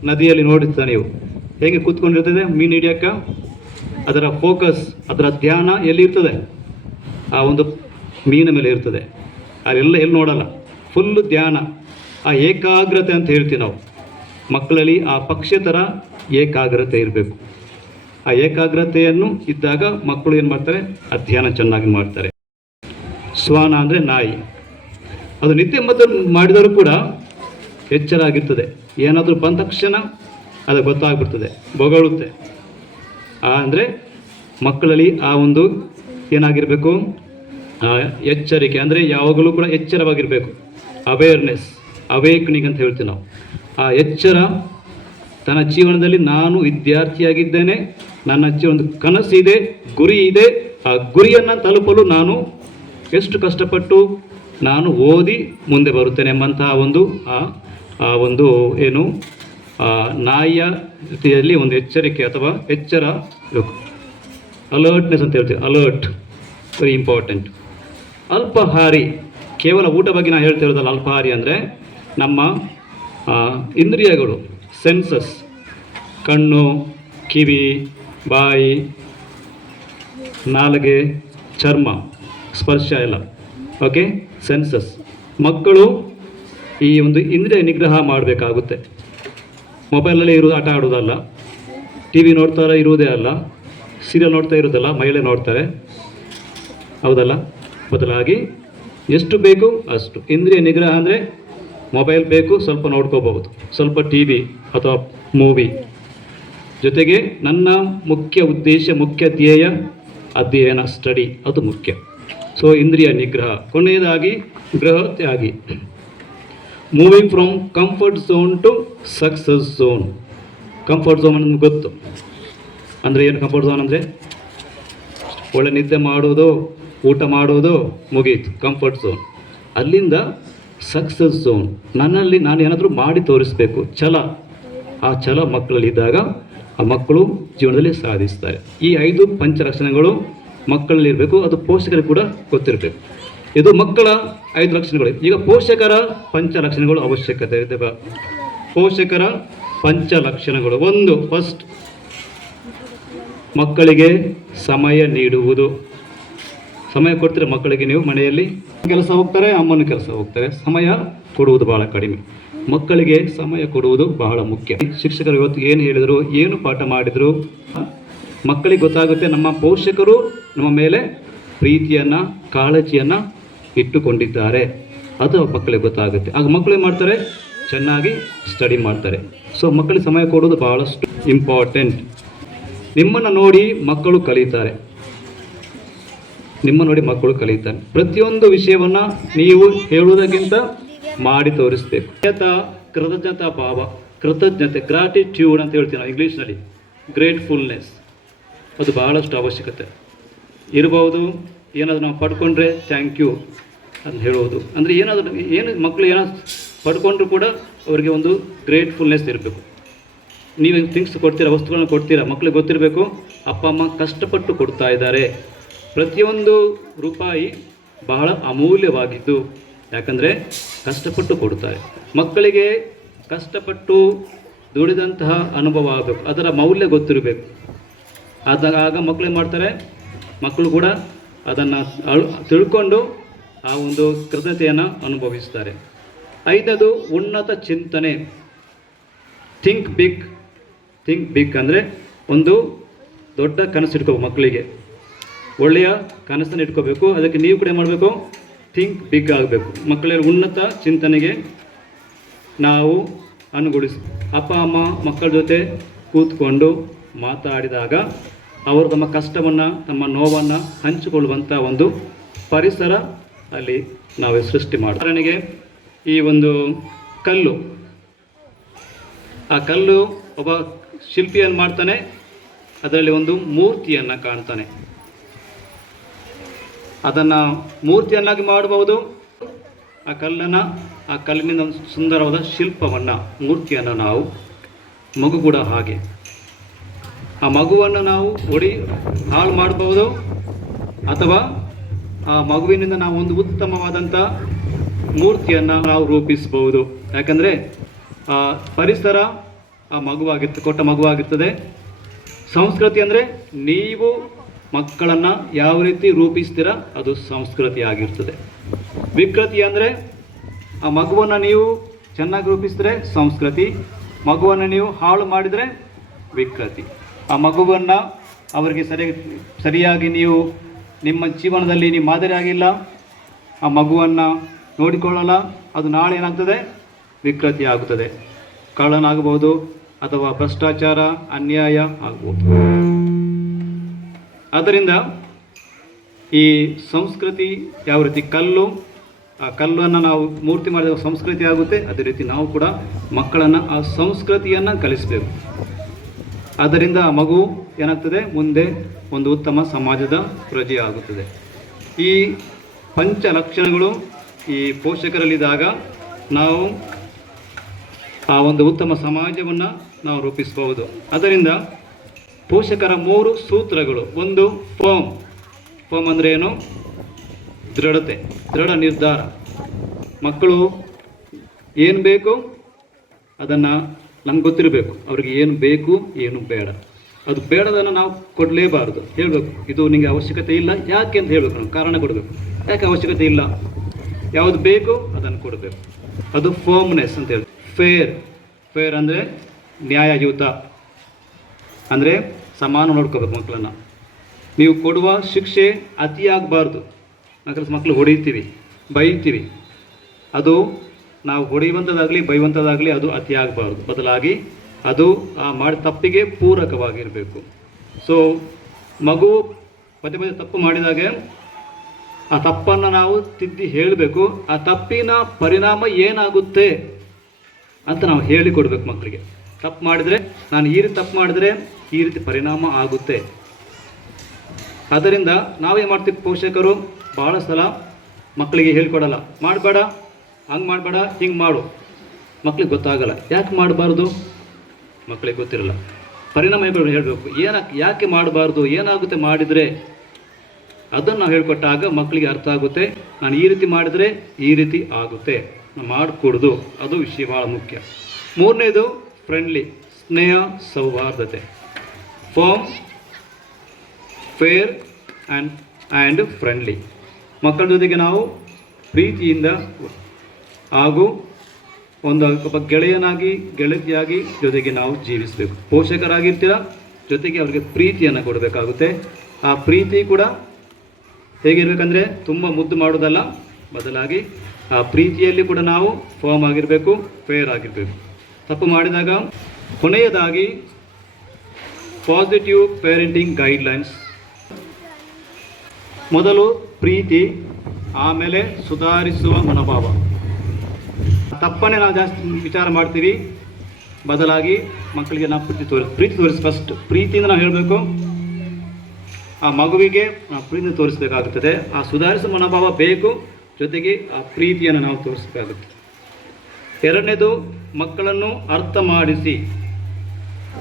ನದಿಯಲ್ಲಿ ನೋಡಿರ್ತಾರೆ ನೀವು, ಹೇಗೆ ಕೂತ್ಕೊಂಡಿರ್ತದೆ ಮೀನು ಹಿಡಿಯೋಕ್ಕೆ. ಅದರ ಫೋಕಸ್, ಅದರ ಧ್ಯಾನ ಎಲ್ಲಿರ್ತದೆ? ಆ ಒಂದು ಮೀನ ಮೇಲೆ ಇರ್ತದೆ. ಅಲ್ಲೆಲ್ಲ ಎಲ್ಲಿ ನೋಡಲ್ಲ, ಫುಲ್ಲು ಧ್ಯಾನ. ಆ ಏಕಾಗ್ರತೆ ಅಂತ ಹೇಳ್ತೀವಿ ನಾವು. ಮಕ್ಕಳಲ್ಲಿ ಆ ಪಕ್ಷಿ ಥರ ಏಕಾಗ್ರತೆ ಇರಬೇಕು. ಆ ಏಕಾಗ್ರತೆಯನ್ನು ಇದ್ದಾಗ ಮಕ್ಕಳು ಏನು ಮಾಡ್ತಾರೆ, ಅಧ್ಯಯನ ಚೆನ್ನಾಗಿ ಮಾಡ್ತಾರೆ. ಶ್ವಾನ ಅಂದರೆ ನಾಯಿ. ಅದು ನಿತ್ಯ ಮತ್ತು ಮಾಡಿದರೂ ಕೂಡ ಎಚ್ಚರ ಆಗಿರ್ತದೆ. ಏನಾದರೂ ಬಂದ ತಕ್ಷಣ ಅದು ಗೊತ್ತಾಗ್ಬಿಡ್ತದೆ, ಬೊಗಳುತ್ತೆ. ಅಂದರೆ ಮಕ್ಕಳಲ್ಲಿ ಆ ಒಂದು ಏನಾಗಿರಬೇಕು, ಎಚ್ಚರಿಕೆ ಅಂದರೆ ಯಾವಾಗಲೂ ಕೂಡ ಎಚ್ಚರವಾಗಿರಬೇಕು. ಅವೇರ್ನೆಸ್, ಅವೇಕ್ನಿಂಗ್ ಅಂತ ಹೇಳ್ತೀವಿ ನಾವು. ಆ ಎಚ್ಚರ ತನ್ನ ಜೀವನದಲ್ಲಿ ನಾನು ವಿದ್ಯಾರ್ಥಿಯಾಗಿದ್ದೇನೆ, ನನ್ನ ಒಂದು ಕನಸಿದೆ, ಗುರಿ ಇದೆ, ಆ ಗುರಿಯನ್ನು ತಲುಪಲು ನಾನು ಎಷ್ಟು ಕಷ್ಟಪಟ್ಟು ನಾನು ಓದಿ ಮುಂದೆ ಬರುತ್ತೇನೆ ಎಂಬಂತಹ ಒಂದು ಏನು ನಾಯಿಯ ರೀತಿಯಲ್ಲಿ ಒಂದು ಎಚ್ಚರಿಕೆ ಅಥವಾ ಎಚ್ಚರ, ಅಲರ್ಟ್ನೆಸ್ ಅಂತ ಹೇಳ್ತೀವಿ. Alert very important. ಅಲ್ಪಾಹಾರಿ, ಕೇವಲ ಊಟ ಬಗ್ಗೆ ನಾನು ಹೇಳ್ತಿರೋದಲ್ಲ. ಅಲ್ಪಾಹಾರಿ ಅಂದರೆ ನಮ್ಮ ಇಂದ್ರಿಯಗಳು, ಸೆನ್ಸಸ್, ಕಣ್ಣು, ಕಿವಿ, ಬಾಯಿ, ನಾಲಿಗೆ, ಚರ್ಮ, ಸ್ಪರ್ಶ ಎಲ್ಲ, ಓಕೆ, ಸೆನ್ಸಸ್. ಮಕ್ಕಳು ಈ ಒಂದು ಇಂದ್ರಿಯ ನಿಗ್ರಹ ಮಾಡಬೇಕಾಗುತ್ತೆ. ಮೊಬೈಲಲ್ಲಿ ಇರೋದು ಆಟ ಆಡೋದಲ್ಲ, ಟಿ ವಿ ನೋಡ್ತಾರೆ ಇರುವುದೇ ಅಲ್ಲ, ಸೀರಿಯಲ್ ನೋಡ್ತಾ ಇರೋದಲ್ಲ, ಮಹಿಳೆ ನೋಡ್ತಾರೆ, ಹೌದಲ್ಲ. ಬದಲಾಗಿ ಎಷ್ಟು ಬೇಕು ಅಷ್ಟು ಇಂದ್ರಿಯ ನಿಗ್ರಹ ಅಂದರೆ ಮೊಬೈಲ್ ಬೇಕು, ಸ್ವಲ್ಪ ನೋಡ್ಕೋಬಹುದು, ಸ್ವಲ್ಪ ಟಿ ವಿ ಅಥವಾ ಮೂವಿ. ಜೊತೆಗೆ ನನ್ನ ಮುಖ್ಯ ಉದ್ದೇಶ, ಮುಖ್ಯ ಧ್ಯೇಯ ಅಧ್ಯಯನ, ಸ್ಟಡಿ, ಅದು ಮುಖ್ಯ. ಸೊ ಇಂದ್ರಿಯ ನಿಗ್ರಹ. ಕೊನೆಯದಾಗಿ ಗೃಹ ತ್ಯಾಗಿ, moving from comfort zone to success zone. Comfort zone ನಮ್ಗೆ ಗೊತ್ತು ಅಂದರೆ ಏನು. ಕಂಫರ್ಟ್ ಝೋನ್ ಅಂದರೆ ಒಳ್ಳೆ ನಿದ್ದೆ ಮಾಡುವುದು, ಊಟ ಮಾಡುವುದು, ಮುಗೀತು, ಕಂಫರ್ಟ್ ಝೋನ್. ಅಲ್ಲಿಂದ ಸಕ್ಸಸ್ ಝೋನ್, ನನ್ನಲ್ಲಿ ನಾನು ಏನಾದರೂ ಮಾಡಿ ತೋರಿಸಬೇಕು, ಛಲ. ಆ ಛಲ ಮಕ್ಕಳಲ್ಲಿದ್ದಾಗ ಆ ಮಕ್ಕಳು ಜೀವನದಲ್ಲಿ ಸಾಧಿಸ್ತಾರೆ. ಈ 5 ಪಂಚಲಕ್ಷಣಗಳು ಮಕ್ಕಳಲ್ಲಿರಬೇಕು. ಅದು ಪೋಷಕರಿಗೆ ಕೂಡ ಗೊತ್ತಿರಬೇಕು. ಇದು ಮಕ್ಕಳ 5 ಲಕ್ಷಣಗಳು. ಈಗ ಪೋಷಕರ ಪಂಚಲಕ್ಷಣಗಳು ಅವಶ್ಯಕತೆ ಇದೆ. ಪೋಷಕರ ಪಂಚಲಕ್ಷಣಗಳು. 1, ಫಸ್ಟ್, ಮಕ್ಕಳಿಗೆ ಸಮಯ ನೀಡುವುದು. ಸಮಯ ಕೊಡ್ತೀರ ಮಕ್ಕಳಿಗೆ ನೀವು? ಮನೆಯಲ್ಲಿ ಕೆಲಸ ಹೋಗ್ತಾರೆ, ಅಮ್ಮನ ಕೆಲಸ ಹೋಗ್ತಾರೆ, ಸಮಯ ಕೊಡುವುದು ಬಹಳ ಕಡಿಮೆ. ಮಕ್ಕಳಿಗೆ ಸಮಯ ಕೊಡುವುದು ಬಹಳ ಮುಖ್ಯ. ಶಿಕ್ಷಕರು ಇವತ್ತು ಏನು ಹೇಳಿದರು, ಏನು ಪಾಠ ಮಾಡಿದರು, ಮಕ್ಕಳಿಗೆ ಗೊತ್ತಾಗುತ್ತೆ ನಮ್ಮ ಪೋಷಕರು ನಮ್ಮ ಮೇಲೆ ಪ್ರೀತಿಯನ್ನು, ಕಾಳಜಿಯನ್ನು ಇಟ್ಟುಕೊಂಡಿದ್ದಾರೆ. ಅದು ಮಕ್ಕಳಿಗೆ ಗೊತ್ತಾಗುತ್ತೆ. ಆಗ ಮಕ್ಕಳು ಏನು ಮಾಡ್ತಾರೆ? ಚೆನ್ನಾಗಿ ಸ್ಟಡಿ ಮಾಡ್ತಾರೆ. ಸೊ ಮಕ್ಕಳಿಗೆ ಸಮಯ ಕೊಡೋದು ಬಹಳಷ್ಟು ಇಂಪಾರ್ಟೆಂಟ್. ನಿಮ್ಮನ್ನು ನೋಡಿ ಮಕ್ಕಳು ಕಲಿತಾರೆ. ಪ್ರತಿಯೊಂದು ವಿಷಯವನ್ನು ನೀವು ಹೇಳುವುದಕ್ಕಿಂತ ಮಾಡಿ ತೋರಿಸಬೇಕು. ಕೃತಜ್ಞತಾ ಭಾವ, ಕೃತಜ್ಞತೆ, ಗ್ರಾಟಿಟ್ಯೂಡ್ ಅಂತ ಹೇಳ್ತೀವಿ ನಾವು ಇಂಗ್ಲೀಷ್ನಲ್ಲಿ. ಗ್ರೇಟ್ಫುಲ್ನೆಸ್, ಅದು ಬಹಳಷ್ಟು ಅವಶ್ಯಕತೆ ಇರಬಹುದು. ಏನಾದರೂ ನಾವು ಪಡ್ಕೊಂಡ್ರೆ ಥ್ಯಾಂಕ್ ಯು ಅಂತ ಹೇಳುವುದು. ಅಂದರೆ ಏನು ಮಕ್ಕಳು ಏನಾದ್ರು ಪಡ್ಕೊಂಡ್ರು ಕೂಡ ಅವರಿಗೆ ಒಂದು ಗ್ರೇಟ್ಫುಲ್ನೆಸ್ ಇರಬೇಕು. ನೀವು ಥಿಂಗ್ಸ್ ಕೊಡ್ತೀರಾ, ವಸ್ತುಗಳನ್ನ ಕೊಡ್ತೀರಾ, ಮಕ್ಕಳಿಗೆ ಗೊತ್ತಿರಬೇಕು ಅಪ್ಪ ಅಮ್ಮ ಕಷ್ಟಪಟ್ಟು ಕೊಡ್ತಾ ಇದ್ದಾರೆ. ಪ್ರತಿಯೊಂದು ರೂಪಾಯಿ ಬಹಳ ಅಮೂಲ್ಯವಾಗಿದ್ದು, ಯಾಕಂದರೆ ಕಷ್ಟಪಟ್ಟು ಕೊಡ್ತಾರೆ. ಮಕ್ಕಳಿಗೆ ಕಷ್ಟಪಟ್ಟು ದುಡಿದಂತಹ ಅನುಭವ ಆಗಬೇಕು, ಅದರ ಮೌಲ್ಯ ಗೊತ್ತಿರಬೇಕು. ಆಗ ಮಕ್ಕಳು ಏನು ಮಾಡ್ತಾರೆ? ಮಕ್ಕಳು ಕೂಡ ಅದನ್ನು ತಿಳ್ಕೊಂಡು ಆ ಒಂದು ಕೃತಜ್ಞತೆಯನ್ನು ಅನುಭವಿಸ್ತಾರೆ. 5ನೇದು ಉನ್ನತ ಚಿಂತನೆ. ಥಿಂಕ್ ಬಿಗ್ ಅಂದರೆ ಒಂದು ದೊಡ್ಡ ಕನಸು ಇಟ್ಕೋಬೇಕು. ಮಕ್ಕಳಿಗೆ ಒಳ್ಳೆಯ ಕನಸನ್ನು ಇಟ್ಕೋಬೇಕು. ಅದಕ್ಕೆ ನೀವು ಕೂಡ ಮಾಡಬೇಕು, ಥಿಂಕ್ ಬಿಗ್ ಆಗಬೇಕು. ಮಕ್ಕಳ ಉನ್ನತ ಚಿಂತನೆಗೆ ನಾವು ಅನುಗೊಳಿಸಿ. ಅಪ್ಪ ಅಮ್ಮ ಮಕ್ಕಳ ಜೊತೆ ಕೂತ್ಕೊಂಡು ಮಾತಾಡಿದಾಗ ಅವರು ತಮ್ಮ ಕಷ್ಟವನ್ನು, ತಮ್ಮ ನೋವನ್ನು ಹಂಚಿಕೊಳ್ಳುವಂಥ ಒಂದು ಪರಿಸರ ಅಲ್ಲಿ ನಾವು ಸೃಷ್ಟಿ ಮಾಡಿ. ಉದಾಹರಣೆಗೆ ಈ ಒಂದು ಕಲ್ಲು, ಆ ಕಲ್ಲು ಒಬ್ಬ ಶಿಲ್ಪಿಯನ್ನು ಮಾಡ್ತಾನೆ, ಅದರಲ್ಲಿ ಒಂದು ಮೂರ್ತಿಯನ್ನು ಕಾಣ್ತಾನೆ. ಅದನ್ನು ಮೂರ್ತಿಯನ್ನಾಗಿ ಮಾಡಬಹುದು. ಆ ಕಲ್ಲಿನಿಂದ ಒಂದು ಸುಂದರವಾದ ಶಿಲ್ಪವನ್ನು, ಮೂರ್ತಿಯನ್ನು ನಾವು, ಮಗು ಕೂಡ ಹಾಗೆ, ಆ ಮಗುವನ್ನು ನಾವು ಹಾಳು ಮಾಡಬಹುದು, ಅಥವಾ ಆ ಮಗುವಿನಿಂದ ನಾವು ಒಂದು ಉತ್ತಮವಾದಂಥ ಮೂರ್ತಿಯನ್ನು ನಾವು ರೂಪಿಸಬಹುದು. ಯಾಕಂದರೆ ಆ ಪರಿಸರ ಆ ಕೊಟ್ಟ ಮಗುವಾಗಿರ್ತದೆ. ಸಂಸ್ಕೃತಿ ಅಂದರೆ ನೀವು ಮಕ್ಕಳನ್ನು ಯಾವ ರೀತಿ ರೂಪಿಸ್ತೀರ ಅದು ಸಂಸ್ಕೃತಿ ಆಗಿರ್ತದೆ. ವಿಕೃತಿ ಅಂದರೆ ಆ ಮಗುವನ್ನು ನೀವು ಚೆನ್ನಾಗಿ ರೂಪಿಸಿದ್ರೆ ಸಂಸ್ಕೃತಿ, ಮಗುವನ್ನು ನೀವು ಹಾಳು ಮಾಡಿದರೆ ವಿಕೃತಿ. ಆ ಮಗುವನ್ನು ಅವರಿಗೆ ಸರಿಯಾಗಿ ನೀವು ನಿಮ್ಮ ಜೀವನದಲ್ಲಿ ನೀವು ಮಾದರಿಯಾಗಿಲ್ಲ, ಆ ಮಗುವನ್ನು ನೋಡಿಕೊಳ್ಳಲ್ಲ, ಅದು ನಾಳೆ ಏನಾಗ್ತದೆ? ವಿಕೃತಿ ಆಗುತ್ತದೆ. ಕಳ್ಳನಾಗಬಹುದು, ಅಥವಾ ಭ್ರಷ್ಟಾಚಾರ, ಅನ್ಯಾಯ ಆಗ್ಬೋದು. ಆದ್ದರಿಂದ ಈ ಸಂಸ್ಕೃತಿ ಯಾವ ರೀತಿ ಆ ಕಲ್ಲನ್ನು ನಾವು ಮೂರ್ತಿ ಮಾಡಿದಾಗ ಸಂಸ್ಕೃತಿ ಆಗುತ್ತೆ, ಅದೇ ರೀತಿ ನಾವು ಕೂಡ ಮಕ್ಕಳನ್ನು ಆ ಸಂಸ್ಕೃತಿಯನ್ನು ಕಲಿಸಬೇಕು. ಆದ್ದರಿಂದ ಆ ಮಗು ಏನಾಗ್ತದೆ, ಮುಂದೆ ಒಂದು ಉತ್ತಮ ಸಮಾಜದ ಪ್ರಜೆ ಆಗುತ್ತದೆ. ಈ ಪಂಚ ಲಕ್ಷಣಗಳು ಈ ಪೋಷಕರಲ್ಲಿದ್ದಾಗ ನಾವು ಆ ಒಂದು ಉತ್ತಮ ಸಮಾಜವನ್ನು ನಾವು ರೂಪಿಸಬಹುದು. ಅದರಿಂದ ಪೋಷಕರ 3 ಸೂತ್ರಗಳು. ಒಂದು ಫರ್ಮ್ ಅಂದರೆ ಏನು? ದೃಢತೆ, ದೃಢ ನಿರ್ಧಾರ. ಮಕ್ಕಳು ಏನು ಬೇಕು ಅದನ್ನು ನಮ್ಗೆ ಗೊತ್ತಿರಬೇಕು. ಅವ್ರಿಗೆ ಏನು ಬೇಕು ಏನು ಬೇಡ, ಅದು ಬೇಡದನ್ನು ನಾವು ಕೊಡಲೇಬಾರ್ದು. ಹೇಳಬೇಕು, ಇದು ನಿಮಗೆ ಅವಶ್ಯಕತೆ ಇಲ್ಲ, ಯಾಕೆ ಅಂತ ಹೇಳಬೇಕು. ನಾವು ಕಾರಣ ಕೊಡಬೇಕು, ಯಾಕೆ ಅವಶ್ಯಕತೆ ಇಲ್ಲ, ಯಾವುದು ಬೇಕು ಅದನ್ನು ಕೊಡಬೇಕು. ಅದು ಫರ್ಮ್ನೆಸ್ ಅಂತ ಹೇಳಿ. ಫೇರ್ ಅಂದರೆ ನ್ಯಾಯಯುತ, ಅಂದರೆ ಸಮಾನ ನೋಡ್ಕೋಬೇಕು ಮಕ್ಕಳನ್ನು. ನೀವು ಕೊಡುವ ಶಿಕ್ಷೆ ಅತಿಯಾಗಬಾರ್ದು. ಮಕ್ಕಳು ಹೊಡಿತೀವಿ, ಬೈತೀವಿ, ಅದು ನಾವು ಹೊಡೆಯುವಂಥದ್ದಾಗಲಿ ಬೈಯುವಂಥದ್ದಾಗಲಿ ಅದು ಅತಿಯಾಗಬಾರ್ದು. ಬದಲಾಗಿ ಅದು ಆ ಮಾಡಿದ ತಪ್ಪಿಗೆ ಪೂರಕವಾಗಿರಬೇಕು. ಸೊ ಮಗು ಪದೇ ಪದೇ ತಪ್ಪು ಮಾಡಿದಾಗ ಆ ತಪ್ಪನ್ನು ನಾವು ತಿದ್ದಿ ಹೇಳಬೇಕು. ಆ ತಪ್ಪಿನ ಪರಿಣಾಮ ಏನಾಗುತ್ತೆ ಅಂತ ನಾವು ಹೇಳಿಕೊಡ್ಬೇಕು ಮಕ್ಕಳಿಗೆ. ತಪ್ಪು ಮಾಡಿದರೆ, ನಾನು ಈ ರೀತಿ ತಪ್ಪು ಮಾಡಿದರೆ ಈ ರೀತಿ ಪರಿಣಾಮ ಆಗುತ್ತೆ. ಆದ್ದರಿಂದ ನಾವೇನು ಮಾಡ್ತೀವಿ, ಪೋಷಕರು ಭಾಳ ಸಲ ಮಕ್ಕಳಿಗೆ ಹೇಳ್ಕೊಡಲ್ಲ. ಮಾಡಬೇಡ, ಹಂಗೆ ಮಾಡಬೇಡ, ಹಿಂಗೆ ಮಾಡು. ಮಕ್ಕಳಿಗೆ ಗೊತ್ತಾಗಲ್ಲ. ಯಾಕೆ ಮಾಡಬಾರ್ದು ಮಕ್ಕಳಿಗೆ ಗೊತ್ತಿರಲ್ಲ. ಪರಿಣಾಮ ಹೇಳಬೇಕು, ಯಾಕೆ ಮಾಡಬಾರ್ದು, ಏನಾಗುತ್ತೆ ಮಾಡಿದರೆ, ಅದನ್ನು ನಾವು ಹೇಳ್ಕೊಟ್ಟಾಗ ಮಕ್ಕಳಿಗೆ ಅರ್ಥ ಆಗುತ್ತೆ. ನಾನು ಈ ರೀತಿ ಮಾಡಿದರೆ ಈ ರೀತಿ ಆಗುತ್ತೆ, ಮಾಡಿಕೊಡೋದು, ಅದು ವಿಷಯ ಭಾಳ ಮುಖ್ಯ. 3ನೇದು ಫ್ರೆಂಡ್ಲಿ, ಸ್ನೇಹ ಸೌಹಾರ್ದತೆ. Firm, fair and friendly. ಮಕ್ಕಳ ಜೊತೆಗೆ ನಾವು ಪ್ರೀತಿಯಿಂದ ಹಾಗೂ ಒಬ್ಬ ಗೆಳೆಯನಾಗಿ ಗೆಳತಿಯಾಗಿ ಜೊತೆಗೆ ನಾವು ಜೀವಿಸಬೇಕು. ಪೋಷಕರಾಗಿರ್ತೀರ, ಜೊತೆಗೆ ಅವರಿಗೆ ಪ್ರೀತಿಯನ್ನು ಕೊಡಬೇಕಾಗುತ್ತೆ. ಆ ಪ್ರೀತಿ ಕೂಡ ಹೇಗಿರಬೇಕಂದ್ರೆ ತುಂಬ ಮುದ್ದು ಮಾಡೋದಲ್ಲ, ಬದಲಾಗಿ ಆ ಪ್ರೀತಿಯಲ್ಲಿ ಕೂಡ ನಾವು ಫರ್ಮ್ ಆಗಿರಬೇಕು, ಫೇರ್ ಆಗಿರಬೇಕು. ತಪ್ಪು ಮಾಡಿದಾಗ ಕೊನೆಯದಾಗಿ ಪಾಸಿಟಿವ್ ಪೇರೆಂಟಿಂಗ್ ಗೈಡ್ಲೈನ್ಸ್. ಮೊದಲು ಪ್ರೀತಿ, ಆಮೇಲೆ ಸುಧಾರಿಸುವ ಮನೋಭಾವ. ತಪ್ಪನ್ನೇ ನಾವು ಜಾಸ್ತಿ ವಿಚಾರ ಮಾಡ್ತೀವಿ, ಬದಲಾಗಿ ಮಕ್ಕಳಿಗೆ ನಾವು ಪ್ರೀತಿ ತೋರಿಸಿ ಫಸ್ಟ್ ಪ್ರೀತಿಯಿಂದ ನಾವು ಹೇಳಬೇಕು. ಆ ಮಗುವಿಗೆ ನಾವು ಪ್ರೀತಿ ತೋರಿಸಬೇಕಾಗುತ್ತದೆ. ಆ ಸುಧಾರಿಸುವ ಮನೋಭಾವ ಬೇಕು, ಜೊತೆಗೆ ಆ ಪ್ರೀತಿಯನ್ನು ನಾವು ತೋರಿಸಬೇಕಾಗುತ್ತೆ. 2ನೇದು ಮಕ್ಕಳನ್ನು ಅರ್ಥ ಮಾಡಿಸಿ,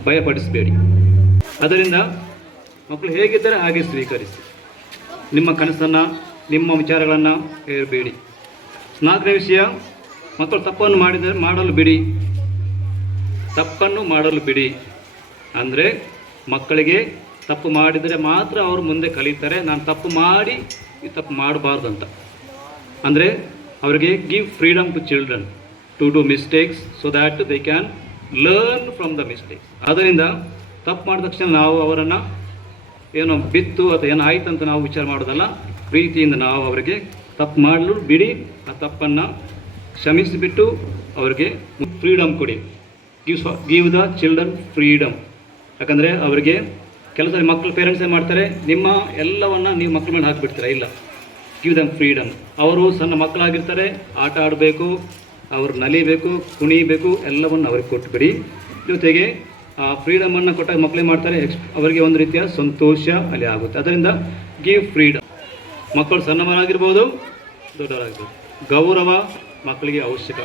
ಭಯಪಡಿಸಬೇಡಿ. ಅದರಿಂದ ಮಕ್ಕಳು ಹೇಗಿದ್ದರೆ ಹಾಗೆ ಸ್ವೀಕರಿಸಿ. ನಿಮ್ಮ ಕನಸನ್ನು, ನಿಮ್ಮ ವಿಚಾರಗಳನ್ನು ಹೇರಬೇಡಿ. 4ನೇ ವಿಷಯ, ಮಕ್ಕಳು ತಪ್ಪನ್ನು ಮಾಡಲು ಬಿಡಿ. ಅಂದರೆ ಮಕ್ಕಳಿಗೆ ತಪ್ಪು ಮಾಡಿದರೆ ಮಾತ್ರ ಅವರು ಮುಂದೆ ಕಲಿತಾರೆ. ನಾನು ತಪ್ಪು ಮಾಡಿ ಈ ತಪ್ಪು ಮಾಡಬಾರ್ದು ಅಂತ. ಅಂದರೆ ಅವರಿಗೆ give freedom to children to do mistakes so that they can learn from the mistakes. ಅದರಿಂದ ತಪ್ಪು ಮಾಡಿದ ತಕ್ಷಣ ನಾವು ಅವರನ್ನು ಏನೋ ಬಿತ್ತು ಅಥವಾ ಏನೋ ಆಯ್ತು ಅಂತ ನಾವು ವಿಚಾರ ಮಾಡೋದಲ್ಲ. ಪ್ರೀತಿಯಿಂದ ನಾವು ಅವರಿಗೆ ತಪ್ಪು ಮಾಡಲು ಬಿಡಿ. ಆ ತಪ್ಪನ್ನು ಕ್ಷಮಿಸಿಬಿಟ್ಟು ಅವರಿಗೆ ಫ್ರೀಡಮ್ ಕೊಡಿ. Give the children freedom. ಯಾಕಂದರೆ ಅವರಿಗೆ ಕೆಲಸ ಮಕ್ಕಳು ಪೇರೆಂಟ್ಸ್ ಏನು ಮಾಡ್ತಾರೆ, ನಿಮ್ಮ ಎಲ್ಲವನ್ನು ನೀವು ಮಕ್ಕಳ ಮೇಲೆ ಹಾಕಿಬಿಡ್ತೀರಾ. ಇಲ್ಲ, ಗಿವ್ ದಮ್ ಫ್ರೀಡಮ್. ಅವರು ಸಣ್ಣ ಮಕ್ಕಳಾಗಿರ್ತಾರೆ, ಆಟ ಆಡಬೇಕು, ಅವರು ನಲಿಬೇಕು, ಕುಣಿಬೇಕು, ಎಲ್ಲವನ್ನು ಅವ್ರಿಗೆ ಕೊಟ್ಟುಬಿಡಿ. ಜೊತೆಗೆ ಆ ಫ್ರೀಡಮನ್ನು ಕೊಟ್ಟಾಗ ಮಕ್ಕಳೇ ಮಾಡ್ತಾರೆ, ಅವರಿಗೆ ಒಂದು ರೀತಿಯ ಸಂತೋಷ ಅಲ್ಲಿ ಆಗುತ್ತೆ. ಅದರಿಂದ ಗಿವ್ ಫ್ರೀಡಮ್. ಮಕ್ಕಳು ಸಣ್ಣವರಾಗಿರ್ಬೋದು, ದೊಡ್ಡವರಾಗಿರ್ಬೋದು. ಗೌರವ ಮಕ್ಕಳಿಗೆ ಅವಶ್ಯಕ.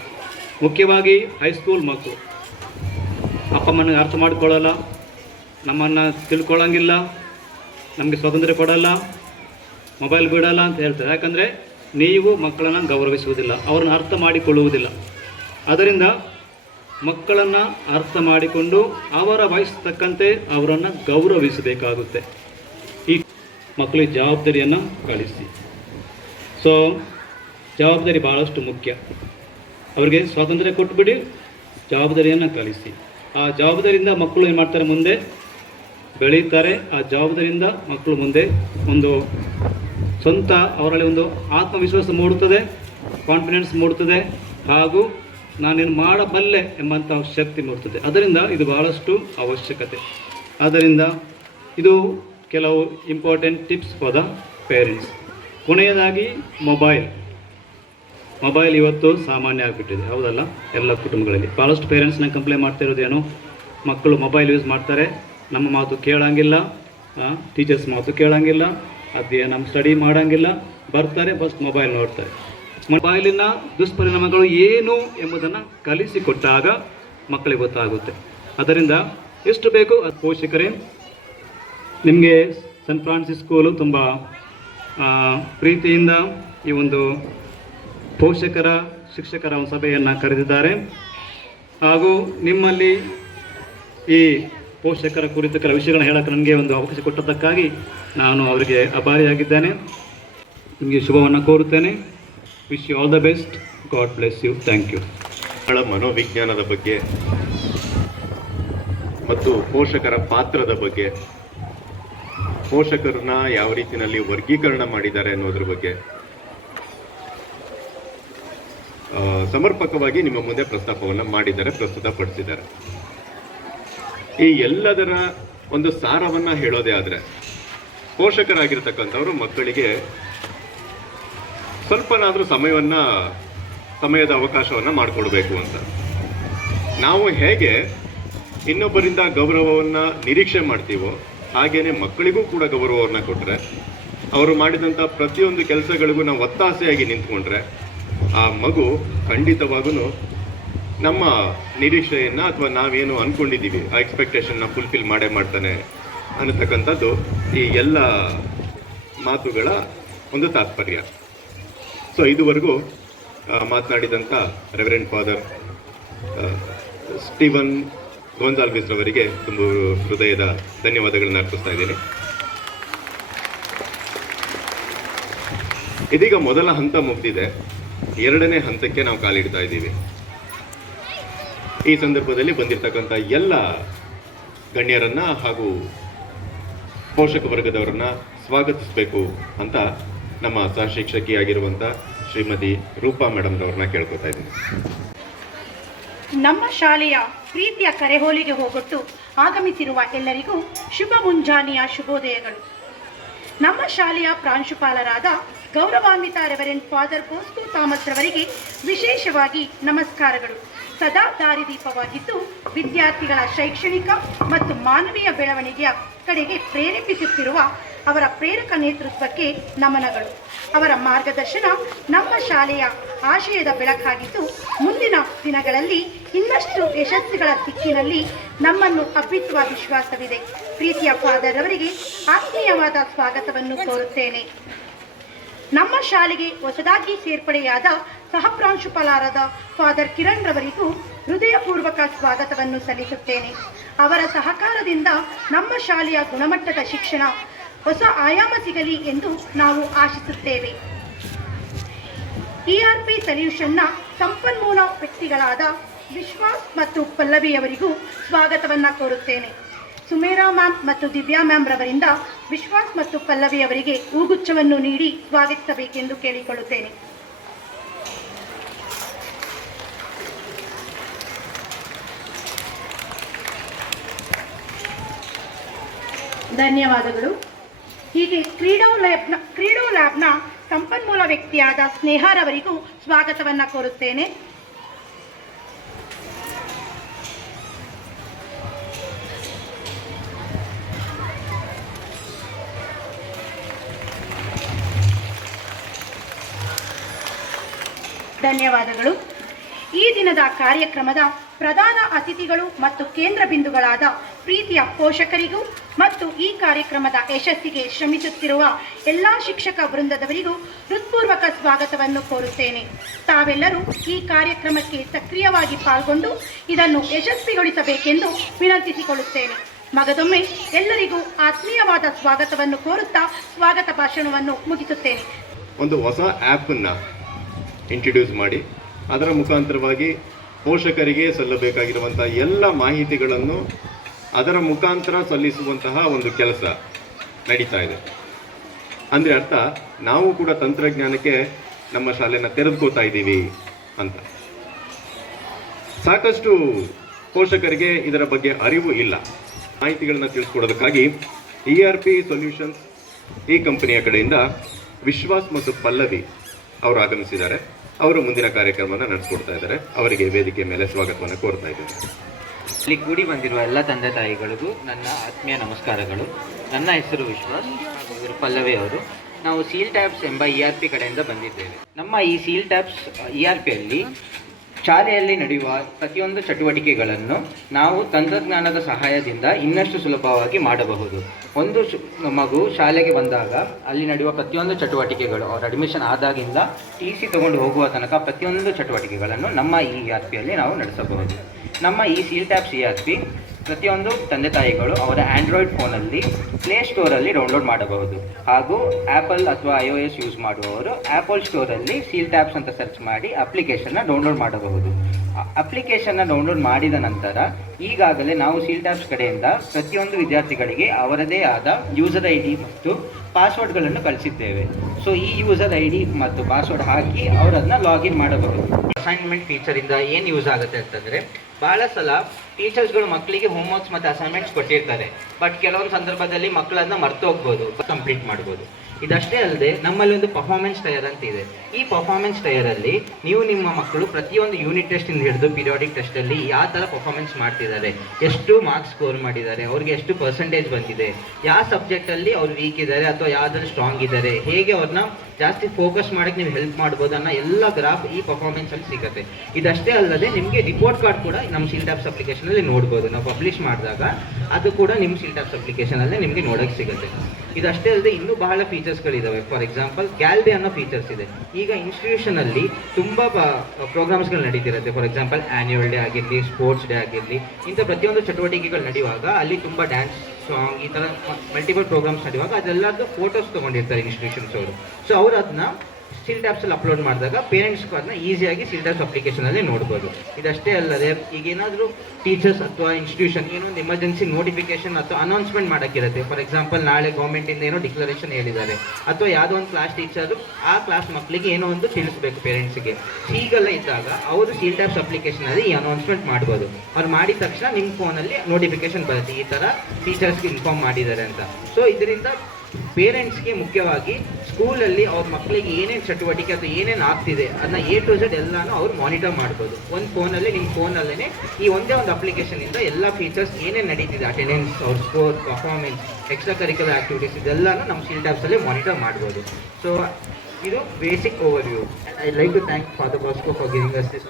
ಮುಖ್ಯವಾಗಿ ಹೈಸ್ಕೂಲ್ ಮಕ್ಕಳು ಅಪ್ಪ ಅಮ್ಮನಿಗೆ ಅರ್ಥ ಮಾಡ್ಕೊಳ್ಳಲ್ಲ, ನಮ್ಮನ್ನು ತಿಳ್ಕೊಳ್ಳೋಂಗಿಲ್ಲ, ನಮಗೆ ಸ್ವಾತಂತ್ರ್ಯ ಕೊಡಲ್ಲ, ಮೊಬೈಲ್ ಬಿಡಲ್ಲ ಅಂತ ಹೇಳ್ತಾರೆ. ಯಾಕಂದರೆ ನೀವು ಮಕ್ಕಳನ್ನು ಗೌರವಿಸುವುದಿಲ್ಲ, ಅವ್ರನ್ನ ಅರ್ಥ ಮಾಡಿಕೊಳ್ಳುವುದಿಲ್ಲ. ಅದರಿಂದ ಮಕ್ಕಳನ್ನು ಅರ್ಥ ಮಾಡಿಕೊಂಡು ಅವರ ವಯಸ್ಸು ತಕ್ಕಂತೆ ಅವರನ್ನು ಗೌರವಿಸಬೇಕಾಗುತ್ತೆ. ಈ ಮಕ್ಕಳಿಗೆ ಜವಾಬ್ದಾರಿಯನ್ನು ಕಳಿಸಿ. ಸೊ ಜವಾಬ್ದಾರಿ ಭಾಳಷ್ಟು ಮುಖ್ಯ. ಅವರಿಗೆ ಸ್ವಾತಂತ್ರ್ಯ ಕೊಟ್ಟುಬಿಡಿ, ಜವಾಬ್ದಾರಿಯನ್ನು ಕಲಿಸಿ. ಆ ಜವಾಬ್ದಾರಿಯಿಂದ ಮಕ್ಕಳು ಏನು ಮಾಡ್ತಾರೆ, ಮುಂದೆ ಬೆಳೀತಾರೆ. ಆ ಜವಾಬ್ದಾರಿಯಿಂದ ಮಕ್ಕಳು ಮುಂದೆ ಒಂದು ಸ್ವಂತ ಅವರಲ್ಲಿ ಒಂದು ಆತ್ಮವಿಶ್ವಾಸ ಮೂಡುತ್ತದೆ, ಕಾನ್ಫಿಡೆನ್ಸ್ ಮೂಡುತ್ತದೆ, ಹಾಗೂ ನಾನೇನು ಮಾಡಬಲ್ಲೆ ಎಂಬಂಥ ಶಕ್ತಿ ಮೂಡುತ್ತದೆ. ಅದರಿಂದ ಇದು ಬಹಳಷ್ಟು ಅವಶ್ಯಕತೆ. ಆದ್ದರಿಂದ ಇದು ಕೆಲವು important tips for the parents. ಕೊನೆಯದಾಗಿ ಮೊಬೈಲ್ ಇವತ್ತು ಸಾಮಾನ್ಯ ಆಗಿಬಿಟ್ಟಿದೆ, ಹೌದಲ್ಲ? ಎಲ್ಲ ಕುಟುಂಬಗಳಲ್ಲಿ ಭಾಳಷ್ಟು ಪೇರೆಂಟ್ಸ್ ನಂಗೆ ಕಂಪ್ಲೇಂಟ್ ಮಾಡ್ತಿರೋದೇನು, ಮಕ್ಕಳು ಮೊಬೈಲ್ ಯೂಸ್ ಮಾಡ್ತಾರೆ, ನಮ್ಮ ಮಾತು ಕೇಳೋಂಗಿಲ್ಲ, ಟೀಚರ್ಸ್ ಮಾತು ಕೇಳೋಂಗಿಲ್ಲ, ನಮ್ಮ ಸ್ಟಡಿ ಮಾಡೋಂಗಿಲ್ಲ, ಬರ್ತಾರೆ ಫಸ್ಟ್ ಮೊಬೈಲ್ ನೋಡ್ತಾರೆ. ಮೊಬೈಲಿನ ದುಷ್ಪರಿಣಾಮಗಳು ಏನು ಎಂಬುದನ್ನು ಕಲಿಸಿಕೊಟ್ಟಾಗ ಮಕ್ಕಳಿಗೆ ಗೊತ್ತಾಗುತ್ತೆ. ಅದರಿಂದ ಎಷ್ಟು ಬೇಕು ಅದು ಪೋಷಕರೇ. ನಿಮಗೆ ಸೆಂಟ್ ಫ್ರಾನ್ಸಿಸ್ ಸ್ಕೂಲು ತುಂಬ ಪ್ರೀತಿಯಿಂದ ಈ ಒಂದು ಪೋಷಕರ ಶಿಕ್ಷಕರ ಒಂದು ಸಭೆಯನ್ನು ಕರೆದಿದ್ದಾರೆ. ಹಾಗೂ ನಿಮ್ಮಲ್ಲಿ ಈ ಪೋಷಕರ ಕುರಿತು ಕೆಲವು ವಿಷಯಗಳನ್ನ ಹೇಳೋಕ್ಕೆ ನನಗೆ ಒಂದು ಅವಕಾಶ ಕೊಟ್ಟದ್ದಕ್ಕಾಗಿ ನಾನು ಅವರಿಗೆ ಆಭಾರಿಯಾಗಿದ್ದೇನೆ. ನಿಮಗೆ ಶುಭವನ್ನು ಕೋರುತ್ತೇನೆ. Wish you all the best. God bless you. Thank you. ಮನೋವಿಜ್ಞಾನದ ಬಗ್ಗೆ ಮತ್ತು ಪೋಷಕರ ಪಾತ್ರದ ಬಗ್ಗೆ, ಪೋಷಕರನ್ನ ಯಾವ ರೀತಿಯಲ್ಲಿ ವರ್ಗೀಕರಣ ಮಾಡಿದ್ದಾರೆ ಅನ್ನೋದ್ರ ಬಗ್ಗೆ ಸಮರ್ಪಕವಾಗಿ ನಿಮ್ಮ ಮುಂದೆ ಪ್ರಸ್ತಾಪವನ್ನು ಮಾಡಿದ್ದಾರೆ, ಪ್ರಸ್ತುತಪಡಿಸಿದ್ದಾರೆ. ಈ ಎಲ್ಲದರ ಒಂದು ಸಾರವನ್ನ ಹೇಳೋದೇ ಆದರೆ, ಪೋಷಕರಾಗಿರ್ತಕ್ಕಂಥವ್ರು ಮಕ್ಕಳಿಗೆ ಸ್ವಲ್ಪನಾದರೂ ಸಮಯದ ಅವಕಾಶವನ್ನು ಮಾಡಿಕೊಡ್ಬೇಕು ಅಂತ. ನಾವು ಹೇಗೆ ಇನ್ನೊಬ್ಬರಿಂದ ಗೌರವವನ್ನು ನಿರೀಕ್ಷೆ ಮಾಡ್ತೀವೋ ಹಾಗೇನೆ ಮಕ್ಕಳಿಗೂ ಕೂಡ ಗೌರವವನ್ನು ಕೊಟ್ಟರೆ, ಅವರು ಮಾಡಿದಂಥ ಪ್ರತಿಯೊಂದು ಕೆಲಸಗಳಿಗೂ ನಾವು ಒತ್ತಾಸೆಯಾಗಿ ನಿಂತ್ಕೊಂಡ್ರೆ ಆ ಮಗು ಖಂಡಿತವಾಗೂ ನಮ್ಮ ನಿರೀಕ್ಷೆಯನ್ನು ಅಥವಾ ನಾವೇನು ಅಂದ್ಕೊಂಡಿದ್ದೀವಿ ಆ ಎಕ್ಸ್ಪೆಕ್ಟೇಷನ್ನ ಫುಲ್ಫಿಲ್ ಮಾಡ್ತಾನೆ ಅನ್ನತಕ್ಕಂಥದ್ದು ಈ ಎಲ್ಲ ಮಾತುಗಳ ಒಂದು ತಾತ್ಪರ್ಯ. ಸೊ ಇದುವರೆಗೂ ಮಾತನಾಡಿದಂಥ ರೆವರೆಂಡ್ ಫಾದರ್ ಸ್ಟೀವನ್ ಗೋನ್ಸಾಲ್ವಿಸ್ ರವರಿಗೆ ತುಂಬ ಹೃದಯದ ಧನ್ಯವಾದಗಳನ್ನು ಅರ್ಪಿಸ್ತಾ ಇದ್ದೀನಿ. ಇದೀಗ ಮೊದಲ ಹಂತ ಮುಗಿದಿದೆ, ಎರಡನೇ ಹಂತಕ್ಕೆ ನಾವು ಕಾಲಿಡ್ತಾ ಇದ್ದೀವಿ. ಈ ಸಂದರ್ಭದಲ್ಲಿ ಬಂದಿರತಕ್ಕಂಥ ಎಲ್ಲ ಗಣ್ಯರನ್ನ ಹಾಗೂ ಪೋಷಕ ವರ್ಗದವರನ್ನ ಸ್ವಾಗತಿಸಬೇಕು ಅಂತ ನಮ್ಮ ಸಹಶಿಕ್ಷಕಿಯಾಗಿರುವಂಥ ಶ್ರೀಮತಿ ರೂಪಾ ಮೇಡಮ್ರವ್ರನ್ನ ಕೇಳ್ಕೊತಾ ಇದ್ದೀನಿ. ನಮ್ಮ ಶಾಲೆಯ ಪ್ರೀತಿಯ ಕರೆಹೋಲಿಗೆ ಹೋಗೊಟ್ಟು ಆಗಮಿಸಿರುವ ಎಲ್ಲರಿಗೂ ಶುಭ ಮುಂಜಾನೆಯ ಶುಭೋದಯಗಳು. ನಮ್ಮ ಶಾಲೆಯ ಪ್ರಾಂಶುಪಾಲರಾದ ಗೌರವಾನ್ವಿತ ರೆವರೆಂಡ್ ಫಾದರ್ ಬೋಸ್ಕೋ ಥಾಮಸ್ ರವರಿಗೆ ವಿಶೇಷವಾಗಿ ನಮಸ್ಕಾರಗಳು. ಸದಾ ದಾರಿದೀಪವಾಗಿದ್ದು ವಿದ್ಯಾರ್ಥಿಗಳ ಶೈಕ್ಷಣಿಕ ಮತ್ತು ಮಾನವೀಯ ಬೆಳವಣಿಗೆಯ ಕಡೆಗೆ ಪ್ರೇರೇಪಿಸುತ್ತಿರುವ ಅವರ ಪ್ರೇರಕ ನೇತೃತ್ವಕ್ಕೆ ನಮನಗಳು. ಅವರ ಮಾರ್ಗದರ್ಶನ ನಮ್ಮ ಶಾಲೆಯ ಆಶಯದ ಬೆಳಕಾಗಿದ್ದು ಮುಂದಿನ ದಿನಗಳಲ್ಲಿ ಇನ್ನಷ್ಟು ಯಶಸ್ಸುಗಳ ದಿಕ್ಕಿನಲ್ಲಿ ನಮ್ಮನ್ನು ಹಬ್ಬಿಸುವ ವಿಶ್ವಾಸವಿದೆ. ಪ್ರೀತಿಯ ಫಾದರ್ ಅವರಿಗೆ ಆತ್ಮೀಯವಾದ ಸ್ವಾಗತವನ್ನು ಕೋರುತ್ತೇನೆ. ನಮ್ಮ ಶಾಲೆಗೆ ಹೊಸದಾಗಿ ಸೇರ್ಪಡೆಯಾದ ಸಹ ಪ್ರಾಂಶುಪಾಲರಾದ ಫಾದರ್ ಕಿರಣ್ ರವರಿಗೂ ಹೃದಯಪೂರ್ವಕ ಸ್ವಾಗತವನ್ನು ಸಲ್ಲಿಸುತ್ತೇನೆ. ಅವರ ಸಹಕಾರದಿಂದ ನಮ್ಮ ಶಾಲೆಯ ಗುಣಮಟ್ಟದ ಶಿಕ್ಷಣ ಹೊಸ ಆಯಾಮ ಸಿಗಲಿ ಎಂದು ನಾವು ಆಶಿಸುತ್ತೇವೆ. ERP ಸೊಲ್ಯೂಷನ್ನ ಸಂಪನ್ಮೂಲ ವ್ಯಕ್ತಿಗಳಾದ ವಿಶ್ವಾಸ್ ಮತ್ತು ಪಲ್ಲವಿಯವರಿಗೂ ಸ್ವಾಗತವನ್ನು ಕೋರುತ್ತೇನೆ. ಸುಮೇರಾ ಮ್ಯಾಮ್ ಮತ್ತು ದಿವ್ಯಾ ಮ್ಯಾಮ್ ರವರಿಂದ ವಿಶ್ವಾಸ್ ಮತ್ತು ಪಲ್ಲವಿಯವರಿಗೆ ಹೂಗುಚ್ಛವನ್ನು ನೀಡಿ ಸ್ವಾಗತಿಸಬೇಕೆಂದು ಕೇಳಿಕೊಳ್ಳುತ್ತೇನೆ. ಧನ್ಯವಾದಗಳು. ಹೀಗೆ ಕ್ರೀಡಾ ಲ್ಯಾಬ್ನ ಸಂಪನ್ಮೂಲ ವ್ಯಕ್ತಿಯಾದ ಸ್ನೇಹಾರವರಿಗೂ ಸ್ವಾಗತವನ್ನು ಕೋರುತ್ತೇನೆ. ಧನ್ಯವಾದಗಳು. ಈ ದಿನದ ಕಾರ್ಯಕ್ರಮದ ಪ್ರಧಾನ ಅತಿಥಿಗಳು ಮತ್ತು ಕೇಂದ್ರ ಬಿಂದುಗಳಾದ ಪ್ರೀತಿಯ ಪೋಷಕರಿಗೂ ಮತ್ತು ಈ ಕಾರ್ಯಕ್ರಮದ ಯಶಸ್ಸಿಗೆ ಶ್ರಮಿಸುತ್ತಿರುವ ಎಲ್ಲ ಶಿಕ್ಷಕ ವೃಂದದವರಿಗೂ ಹೃತ್ಪೂರ್ವಕ ಸ್ವಾಗತವನ್ನು ಕೋರುತ್ತೇನೆ. ತಾವೆಲ್ಲರೂ ಈ ಕಾರ್ಯಕ್ರಮಕ್ಕೆ ಸಕ್ರಿಯವಾಗಿ ಪಾಲ್ಗೊಂಡು ಇದನ್ನು ಯಶಸ್ವಿಗೊಳಿಸಬೇಕೆಂದು ವಿನಂತಿಸಿಕೊಳ್ಳುತ್ತೇನೆ. ಮಗದೊಮ್ಮೆ ಎಲ್ಲರಿಗೂ ಆತ್ಮೀಯವಾದ ಸ್ವಾಗತವನ್ನು ಕೋರುತ್ತಾ ಸ್ವಾಗತ ಭಾಷಣವನ್ನು ಮುಗಿಸುತ್ತೇನೆ. ಒಂದು ಹೊಸ ಆ್ಯಪನ್ನು ಇಂಟ್ರೊಡ್ಯೂಸ್ ಮಾಡಿ ಅದರ ಮುಖಾಂತರವಾಗಿ ಪೋಷಕರಿಗೆ ಸಲ್ಲಬೇಕಾಗಿರುವಂಥ ಎಲ್ಲ ಮಾಹಿತಿಗಳನ್ನು ಅದರ ಮುಖಾಂತರ ಸಲ್ಲಿಸುವಂತಹ ಒಂದು ಕೆಲಸ ನಡೀತಾ ಇದೆ. ಅಂದರೆ ಅರ್ಥ ನಾವು ಕೂಡ ತಂತ್ರಜ್ಞಾನಕ್ಕೆ ನಮ್ಮ ಶಾಲೆಯನ್ನು ತೆರೆದುಕೋತಾ ಇದ್ದೀವಿ ಅಂತ. ಸಾಕಷ್ಟು ಪೋಷಕರಿಗೆ ಇದರ ಬಗ್ಗೆ ಅರಿವು ಇಲ್ಲ. ಮಾಹಿತಿಗಳನ್ನು ತಿಳಿಸ್ಕೊಡೋದಕ್ಕಾಗಿ ERP ಸೊಲ್ಯೂಷನ್ಸ್ ಈ ಕಂಪನಿಯ ಕಡೆಯಿಂದ ವಿಶ್ವಾಸ್ ಮತ್ತು ಪಲ್ಲವಿ ಅವರು ಆಗಮಿಸಿದ್ದಾರೆ. ಅವರು ಮುಂದಿನ ಕಾರ್ಯಕ್ರಮವನ್ನು ನಡೆಸ್ಕೊಡ್ತಾ ಇದ್ದಾರೆ. ಅವರಿಗೆ ವೇದಿಕೆ ಮೇಲೆ ಸ್ವಾಗತವನ್ನು ಕೋರ್ತಾ ಇದ್ದೇನೆ. ಇಲ್ಲಿ ಕೂಡಿ ಬಂದಿರುವ ಎಲ್ಲ ತಂದೆ ತಾಯಿಗಳಿಗೂ ನನ್ನ ಆತ್ಮೀಯ ನಮಸ್ಕಾರಗಳು. ನನ್ನ ಹೆಸರು ವಿಶ್ವಾಸ್ ಹಾಗೂ ಇವರು ಪಲ್ಲವಿ ಅವರು. ನಾವು ಸೀಲ್ ಟ್ಯಾಬ್ಸ್ ಎಂಬ ERP ಕಡೆಯಿಂದ ಬಂದಿದ್ದೇವೆ. ನಮ್ಮ ಈ ಸೀಲ್ ಟ್ಯಾಬ್ಸ್ ERPಯಲ್ಲಿ ಶಾಲೆಯಲ್ಲಿ ನಡೆಯುವ ಪ್ರತಿಯೊಂದು ಚಟುವಟಿಕೆಗಳನ್ನು ನಾವು ತಂತ್ರಜ್ಞಾನದ ಸಹಾಯದಿಂದ ಇನ್ನಷ್ಟು ಸುಲಭವಾಗಿ ಮಾಡಬಹುದು. ಒಂದು ಮಗು ಶಾಲೆಗೆ ಬಂದಾಗ ಅಲ್ಲಿ ನಡೆಯುವ ಪ್ರತಿಯೊಂದು ಚಟುವಟಿಕೆಗಳು, ಅವ್ರ ಅಡ್ಮಿಷನ್ ಆದಾಗಿಂದ TC ತಗೊಂಡು ಹೋಗುವ ತನಕ ಪ್ರತಿಯೊಂದು ಚಟುವಟಿಕೆಗಳನ್ನು ನಮ್ಮ ಈ ERPಯಲ್ಲಿ ನಾವು ನಡೆಸಬಹುದು. ನಮ್ಮ ಈ ಸೀಲ್ ಟ್ಯಾಬ್ಸ್ ERP ಪ್ರತಿಯೊಂದು ತಂದೆ ತಾಯಿಗಳು ಅವರ ಆಂಡ್ರಾಯ್ಡ್ ಫೋನಲ್ಲಿ ಪ್ಲೇಸ್ಟೋರಲ್ಲಿ ಡೌನ್ಲೋಡ್ ಮಾಡಬಹುದು. ಹಾಗೂ ಆ್ಯಪಲ್ ಅಥವಾ iOS ಯೂಸ್ ಮಾಡುವವರು ಆ್ಯಪಲ್ ಸ್ಟೋರಲ್ಲಿ ಸೀಲ್ ಟ್ಯಾಬ್ಸ್ ಅಂತ ಸರ್ಚ್ ಮಾಡಿ ಅಪ್ಲಿಕೇಶನ್ನ ಡೌನ್ಲೋಡ್ ಮಾಡಬಹುದು. ಅಪ್ಲಿಕೇಶನ್ನ ಡೌನ್ಲೋಡ್ ಮಾಡಿದ ನಂತರ ಈಗಾಗಲೇ ನಾವು ಸೀಲ್ ಟ್ಯಾಬ್ಸ್ ಕಡೆಯಿಂದ ಪ್ರತಿಯೊಂದು ವಿದ್ಯಾರ್ಥಿಗಳಿಗೆ ಅವರದೇ ಆದ ಯೂಸರ್ ID ಮತ್ತು ಪಾಸ್ವರ್ಡ್ಗಳನ್ನು ಕಳಿಸಿದ್ದೇವೆ. ಸೊ ಈ ಯೂಸರ್ ID ಮತ್ತು ಪಾಸ್ವರ್ಡ್ ಹಾಕಿ ಅವರನ್ನು ಲಾಗಿನ್ ಮಾಡಬಹುದು. ಅಸೈನ್ಮೆಂಟ್ ಫೀಚರಿಂದ ಏನು ಯೂಸ್ ಆಗುತ್ತೆ ಅಂತಂದರೆ, ಭಾಳ ಸಲ ಟೀಚರ್ಸ್ಗಳು ಮಕ್ಕಳಿಗೆ ಹೋಮ್ವರ್ಕ್ಸ್ ಮತ್ತು ಅಸೈನ್ಮೆಂಟ್ಸ್ ಕೊಟ್ಟಿರ್ತಾರೆ. ಬಟ್ ಕೆಲವೊಂದು ಸಂದರ್ಭದಲ್ಲಿ ಮಕ್ಕಳನ್ನ ಮರ್ತು ಹೋಗ್ಬೋದು, ಕಂಪ್ಲೀಟ್ ಮಾಡ್ಬೋದು. ಇದಷ್ಟೇ ಅಲ್ಲದೆ ನಮ್ಮಲ್ಲಿ ಒಂದು ಪರ್ಫಾರ್ಮೆನ್ಸ್ ಟೈರ್ ಅಂತ ಇದೆ. ಈ ಪರ್ಫಾರ್ಮೆನ್ಸ್ ಟೈರಲ್ಲಿ ನೀವು ನಿಮ್ಮ ಮಕ್ಕಳು ಪ್ರತಿಯೊಂದು ಯೂನಿಟ್ ಟೆಸ್ಟಿಂದ ಹಿಡಿದು ಪೀರಿಯಾಡಿಕ್ ಟೆಸ್ಟಲ್ಲಿ ಯಾವ ಥರ ಪರ್ಫಾರ್ಮೆನ್ಸ್ ಮಾಡ್ತಿದ್ದಾರೆ, ಎಷ್ಟು ಮಾರ್ಕ್ಸ್ ಸ್ಕೋರ್ ಮಾಡಿದ್ದಾರೆ, ಅವ್ರಿಗೆ ಎಷ್ಟು ಪರ್ಸೆಂಟೇಜ್ ಬಂದಿದೆ, ಯಾವ ಸಬ್ಜೆಕ್ಟಲ್ಲಿ ಅವ್ರು ವೀಕ್ ಇದ್ದಾರೆ ಅಥವಾ ಯಾವುದ್ರಲ್ಲಿ ಸ್ಟ್ರಾಂಗ್ ಇದ್ದಾರೆ, ಹೇಗೆ ಅವ್ರನ್ನ ಜಾಸ್ತಿ ಫೋಕಸ್ ಮಾಡೋಕ್ಕೆ ನೀವು ಹೆಲ್ಪ್ ಮಾಡ್ಬೋದು ಅನ್ನೋ ಎಲ್ಲ ಗ್ರಾಫ್ ಈ ಪರ್ಫಾರ್ಮೆನ್ಸಲ್ಲಿ ಸಿಗುತ್ತೆ. ಇದಷ್ಟೇ ಅಲ್ಲದೆ ನಿಮಗೆ ರಿಪೋರ್ಟ್ ಕಾರ್ಡ್ ಕೂಡ ನಮ್ಮ ಸೀಲ್ ಟ್ಯಾಬ್ಸ್ ಅಪ್ಲಿಕೇಶನಲ್ಲಿ ನೋಡ್ಬೋದು. ನಾವು ಪಬ್ಲಿಷ್ ಮಾಡಿದಾಗ ಅದು ಕೂಡ ನಿಮ್ಮ ಸೀಲ್ ಟ್ಯಾಬ್ಸ್ ಅಪ್ಲಿಕೇಶನಲ್ಲೇ ನಿಮಗೆ ನೋಡೋಕ್ಕೆ ಸಿಗುತ್ತೆ. ಇದಷ್ಟೇ ಅಲ್ಲದೆ ಇನ್ನೂ ಬಹಳ ಫೀಚರ್ಸ್ಗಳಿದ್ದಾವೆ. ಫಾರ್ ಎಕ್ಸಾಂಪಲ್ ಗ್ಯಾಲರಿ ಅನ್ನೋ ಫೀಚರ್ಸ್ ಇದೆ. ಈಗ ಇನ್ಸ್ಟಿಟ್ಯೂಷನಲ್ಲಿ ತುಂಬ ಪ್ರೋಗ್ರಾಮ್ಸ್ಗಳು ನಡೀತಿರುತ್ತೆ. ಫಾರ್ ಎಕ್ಸಾಂಪಲ್ ಆ್ಯನ್ಯುವಲ್ ಡೇ ಆಗಿರಲಿ, ಸ್ಪೋರ್ಟ್ಸ್ ಡೇ ಆಗಿರಲಿ, ಇಂಥ ಪ್ರತಿಯೊಂದು ಚಟುವಟಿಕೆಗಳು ನಡೆಯುವಾಗ ಅಲ್ಲಿ ತುಂಬ ಡ್ಯಾನ್ಸ್, ಸಾಂಗ್, ಈ ಥರ ಮಲ್ಟಿಪಲ್ ಪ್ರೋಗ್ರಾಮ್ಸ್ ನಡೆಯುವಾಗ ಅದೆಲ್ಲದ್ದು ಫೋಟೋಸ್ ತೊಗೊಂಡಿರ್ತಾರೆ ಇನ್ಸ್ಟಿಟ್ಯೂಷನ್ಸ್ ಅವರು. ಸೊ ಅವರು ಅದನ್ನ ಸೀಲ್ ಟ್ಯಾಬ್ಸಲ್ಲಿ ಅಪ್ಲೋಡ್ ಮಾಡಿದಾಗ ಪೇರೆಂಟ್ಸ್ಗೂ ಅದನ್ನ ಈಸಿಯಾಗಿ ಸೀಲ್ ಟ್ಯಾಬ್ಸ್ ಅಪ್ಲಿಕೇಶನಲ್ಲಿ ನೋಡ್ಬೋದು. ಇದಷ್ಟೇ ಅಲ್ಲದೆ ಈಗ ಏನಾದರೂ ಟೀಚರ್ಸ್ ಅಥವಾ ಇನ್ಸ್ಟಿಟ್ಯೂಷನ್ ಏನೋ ಒಂದು ಎಮರ್ಜೆನ್ಸಿ ನೋಟಿಫಿಕೇಶನ್ ಅಥವಾ ಅನೌನ್ಸ್ಮೆಂಟ್ ಮಾಡೋಕ್ಕಿರುತ್ತೆ. ಫಾರ್ ಎಕ್ಸಾಂಪಲ್ ನಾಳೆ ಗೌರ್ಮೆಂಟಿಂದ ಏನೋ ಡಿಕ್ಲರೇಷನ್ ಹೇಳಿದ್ದಾರೆ, ಅಥವಾ ಯಾವುದೋ ಒಂದು ಕ್ಲಾಸ್ ಟೀಚರು ಆ ಕ್ಲಾಸ್ ಮಕ್ಕಳಿಗೆ ಏನೋ ಒಂದು ತಿಳಿಸ್ಬೇಕು ಪೇರೆಂಟ್ಸಿಗೆ. ಹೀಗೆಲ್ಲ ಇದ್ದಾಗ ಅವರು ಸೀಲ್ ಟ್ಯಾಬ್ಸ್ ಅಪ್ಲಿಕೇಶನಲ್ಲಿ ಈ ಅನೌನ್ಸ್ಮೆಂಟ್ ಮಾಡ್ಬೋದು. ಅವ್ರು ಮಾಡಿದ ತಕ್ಷಣ ನಿಮ್ಮ ಫೋನಲ್ಲಿ ನೋಟಿಫಿಕೇಶನ್ ಬರುತ್ತೆ, ಈ ಥರ ಟೀಚರ್ಸ್ಗೆ ಇನ್ಫಾರ್ಮ್ ಮಾಡಿದ್ದಾರೆ ಅಂತ. ಸೊ ಇದರಿಂದ ಪೇರೆಂಟ್ಸ್ಗೆ ಮುಖ್ಯವಾಗಿ ಸ್ಕೂಲಲ್ಲಿ ಅವ್ರ ಮಕ್ಕಳಿಗೆ ಏನೇನು ಚಟುವಟಿಕೆ ಅಥವಾ ಏನೇನು ಆಗ್ತಿದೆ ಅದನ್ನ A to Z ಎಲ್ಲನೂ ಅವ್ರು ಮಾನಿಟರ್ ಮಾಡ್ಬೋದು. ಒಂದು ಫೋನಲ್ಲಿ, ನಿಮ್ಮ ಫೋನಲ್ಲೇ ಈ ಒಂದೇ ಒಂದು ಅಪ್ಲಿಕೇಶನಿಂದ ಎಲ್ಲ ಫೀಚರ್ಸ್ ಏನೇನು ನಡೀತಿದೆ, ಅಟೆಂಡೆನ್ಸ್, ಅವ್ರ score, performance, extra curricular activities, ಇದೆಲ್ಲನೂ ನಮ್ಮ ಸೀಲ್ ಟ್ಯಾಬ್ಸಲ್ಲಿ ಮಾನಿಟರ್ ಮಾಡ್ಬೋದು. ಸೊ ಇದು basic overview. I like to thank Father Bosco for giving us this.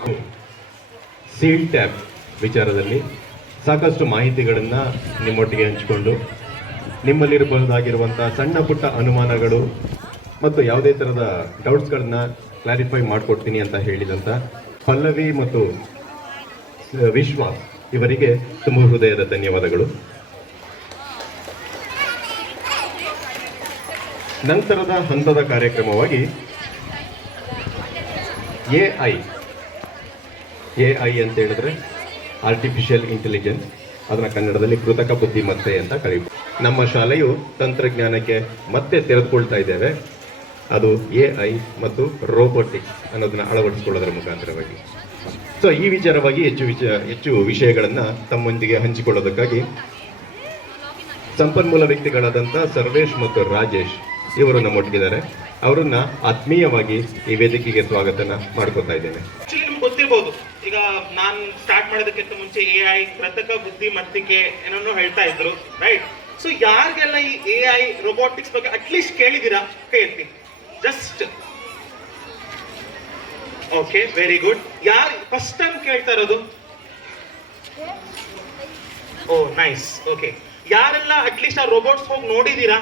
Seal tab ವಿಚಾರದಲ್ಲಿ ಸಾಕಷ್ಟು ಮಾಹಿತಿಗಳನ್ನು ನಿಮ್ಮೊಟ್ಟಿಗೆ ಹಂಚಿಕೊಂಡು ನಿಮ್ಮಲ್ಲಿರಬಹುದಾಗಿರುವಂಥ ಸಣ್ಣ ಪುಟ್ಟ ಅನುಮಾನಗಳು ಮತ್ತು ಯಾವುದೇ ಥರದ ಡೌಟ್ಸ್ಗಳನ್ನ ಕ್ಲಾರಿಫೈ ಮಾಡಿಕೊಡ್ತೀನಿ ಅಂತ ಹೇಳಿದಂಥ ಪಲ್ಲವಿ ಮತ್ತು ವಿಶ್ವಾಸ್ ಇವರಿಗೆ ತುಂಬ ಹೃದಯದ ಧನ್ಯವಾದಗಳು. ನಂತರದ ಹಂತದ ಕಾರ್ಯಕ್ರಮವಾಗಿ AI ಅಂತ ಹೇಳಿದ್ರೆ ಆರ್ಟಿಫಿಷಿಯಲ್ ಇಂಟೆಲಿಜೆನ್ಸ್, ಅದನ್ನು ಕನ್ನಡದಲ್ಲಿ ಕೃತಕ ಬುದ್ಧಿಮತ್ತೆ ಅಂತ ಕರೀಬೋದು. ನಮ್ಮ ಶಾಲೆಯು ತಂತ್ರಜ್ಞಾನಕ್ಕೆ ಮತ್ತೆ ತೆರೆದುಕೊಳ್ತಾ ಇದ್ದೇವೆ. ಅದು AI ಮತ್ತು ರೋಬೋಟಿಕ್ಸ್ ಅನ್ನೋದನ್ನ ಅಳವಡಿಸಿಕೊಳ್ಳೋದರ ಮುಖಾಂತರವಾಗಿ. ಸೊ ಈ ವಿಚಾರವಾಗಿ ಹೆಚ್ಚು ವಿಷಯಗಳನ್ನು ತಮ್ಮೊಂದಿಗೆ ಹಂಚಿಕೊಳ್ಳೋದಕ್ಕಾಗಿ ಸಂಪನ್ಮೂಲ ವ್ಯಕ್ತಿಗಳಾದಂಥ ಸರ್ವೇಶ್ ಮತ್ತು ರಾಜೇಶ್ ಇವರು ನಮ್ಮೊಟ್ಟಿಗಿದ್ದಾರೆ. ಅವರನ್ನ ಆತ್ಮೀಯವಾಗಿ ಈ ವೇದಿಕೆಗೆ ಸ್ವಾಗತನ ಮಾಡ್ಕೊತಾ ಇದ್ದೇನೆ. ನಿಮ್ಗೆ ಗೊತ್ತಿರ್ಬೋದು, ಈಗ ನಾನು ಸ್ಟಾರ್ಟ್ ಮಾಡೋದಕ್ಕಿಂತ ಮುಂಚೆ AI ಕೃತಕ ಬುದ್ಧಿಮತ್ತಿಕೆ ಏನೋ ಹೇಳ್ತಾ ಇದ್ರು, ರೈಟ್? ಸೊ ಯಾರಿಗೆಲ್ಲ ಈ AI ರೋಬೋಟಿಕ್ಸ್ ಬಗ್ಗೆ ಅಟ್ಲೀಸ್ಟ್ ಕೇಳಿದ್ದೀರಾ? ಕೈ ಎತ್ತಿ. Just okay, very good. ಯಾರು ಫಸ್ಟ್ ಟೈಮ್ ಕೇಳ್ತಾ ಇರೋದು? ಓ ನೈಸ್, ಓಕೆ. ಯಾರೆಲ್ಲ ಅಟ್ಲೀಸ್ಟ್ ಆ ರೋಬೋಟ್ಸ್ ಹೋಗಿ ನೋಡಿದೀರಾ?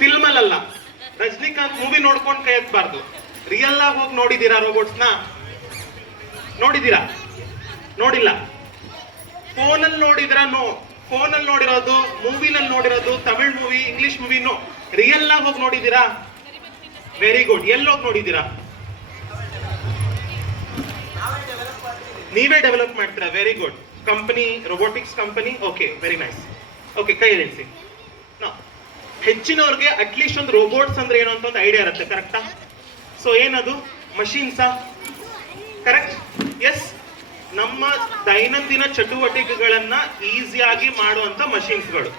ಫಿಲ್ಮ್ ಅಲ್ಲ, ರಜನಿಕಾಂತ್ ಮೂವಿ ನೋಡ್ಕೊಂಡು ಕೈ ಎತ್ತಬಾರ್ದು. ರಿಯಲ್ ಆಗಿ ಹೋಗಿ ನೋಡಿದೀರಾ ರೋಬೋಟ್ಸ್ನ? ನೋಡಿದೀರಾ? ನೋಡಿಲ್ಲ. ಫೋನಲ್ಲಿ ನೋಡಿದ್ರ? ಫೋನಲ್ಲಿ ನೋಡಿರೋದು, ಮೂವಿನಲ್ಲಿ ನೋಡಿರೋದು, ತಮಿಳ್ ಮೂವಿ, ಇಂಗ್ಲಿಷ್ ಮೂವಿನೂ ರಿಯಲ್ ಆಗಿ ಹೋಗಿ ನೋಡಿದೀರಾ? Very good. ಎಲ್ಲಿ ಹೋಗಿ ನೋಡಿದೀರಾ? ನೀವೇ ಡೆವಲಪ್ ಮಾಡ್ತೀರಾ? Very good. Company, robotics company. Okay, very nice. Okay, ಕೈ ಇಳಿಸಿ. ಹೆಚ್ಚಿನವ್ರಿಗೆ ಅಟ್ಲೀಸ್ಟ್ ಒಂದು ರೋಬೋಟ್ಸ್ ಅಂದ್ರೆ ಏನು ಅಂತ ಒಂದು ಐಡಿಯಾ ಇರುತ್ತೆ, ಕರೆಕ್ಟಾ? ಸೊ ಏನದು? ಮಷೀನ್ಸಾ? ಕರೆಕ್ಟ್? ಎಸ್. ನಮ್ಮ ದೈನಂದಿನ ಚಟುವಟಿಕೆಗಳನ್ನ ಈಸಿಯಾಗಿ ಮಾಡುವಂತ ಮಷೀನ್ಸ್ಗಳು.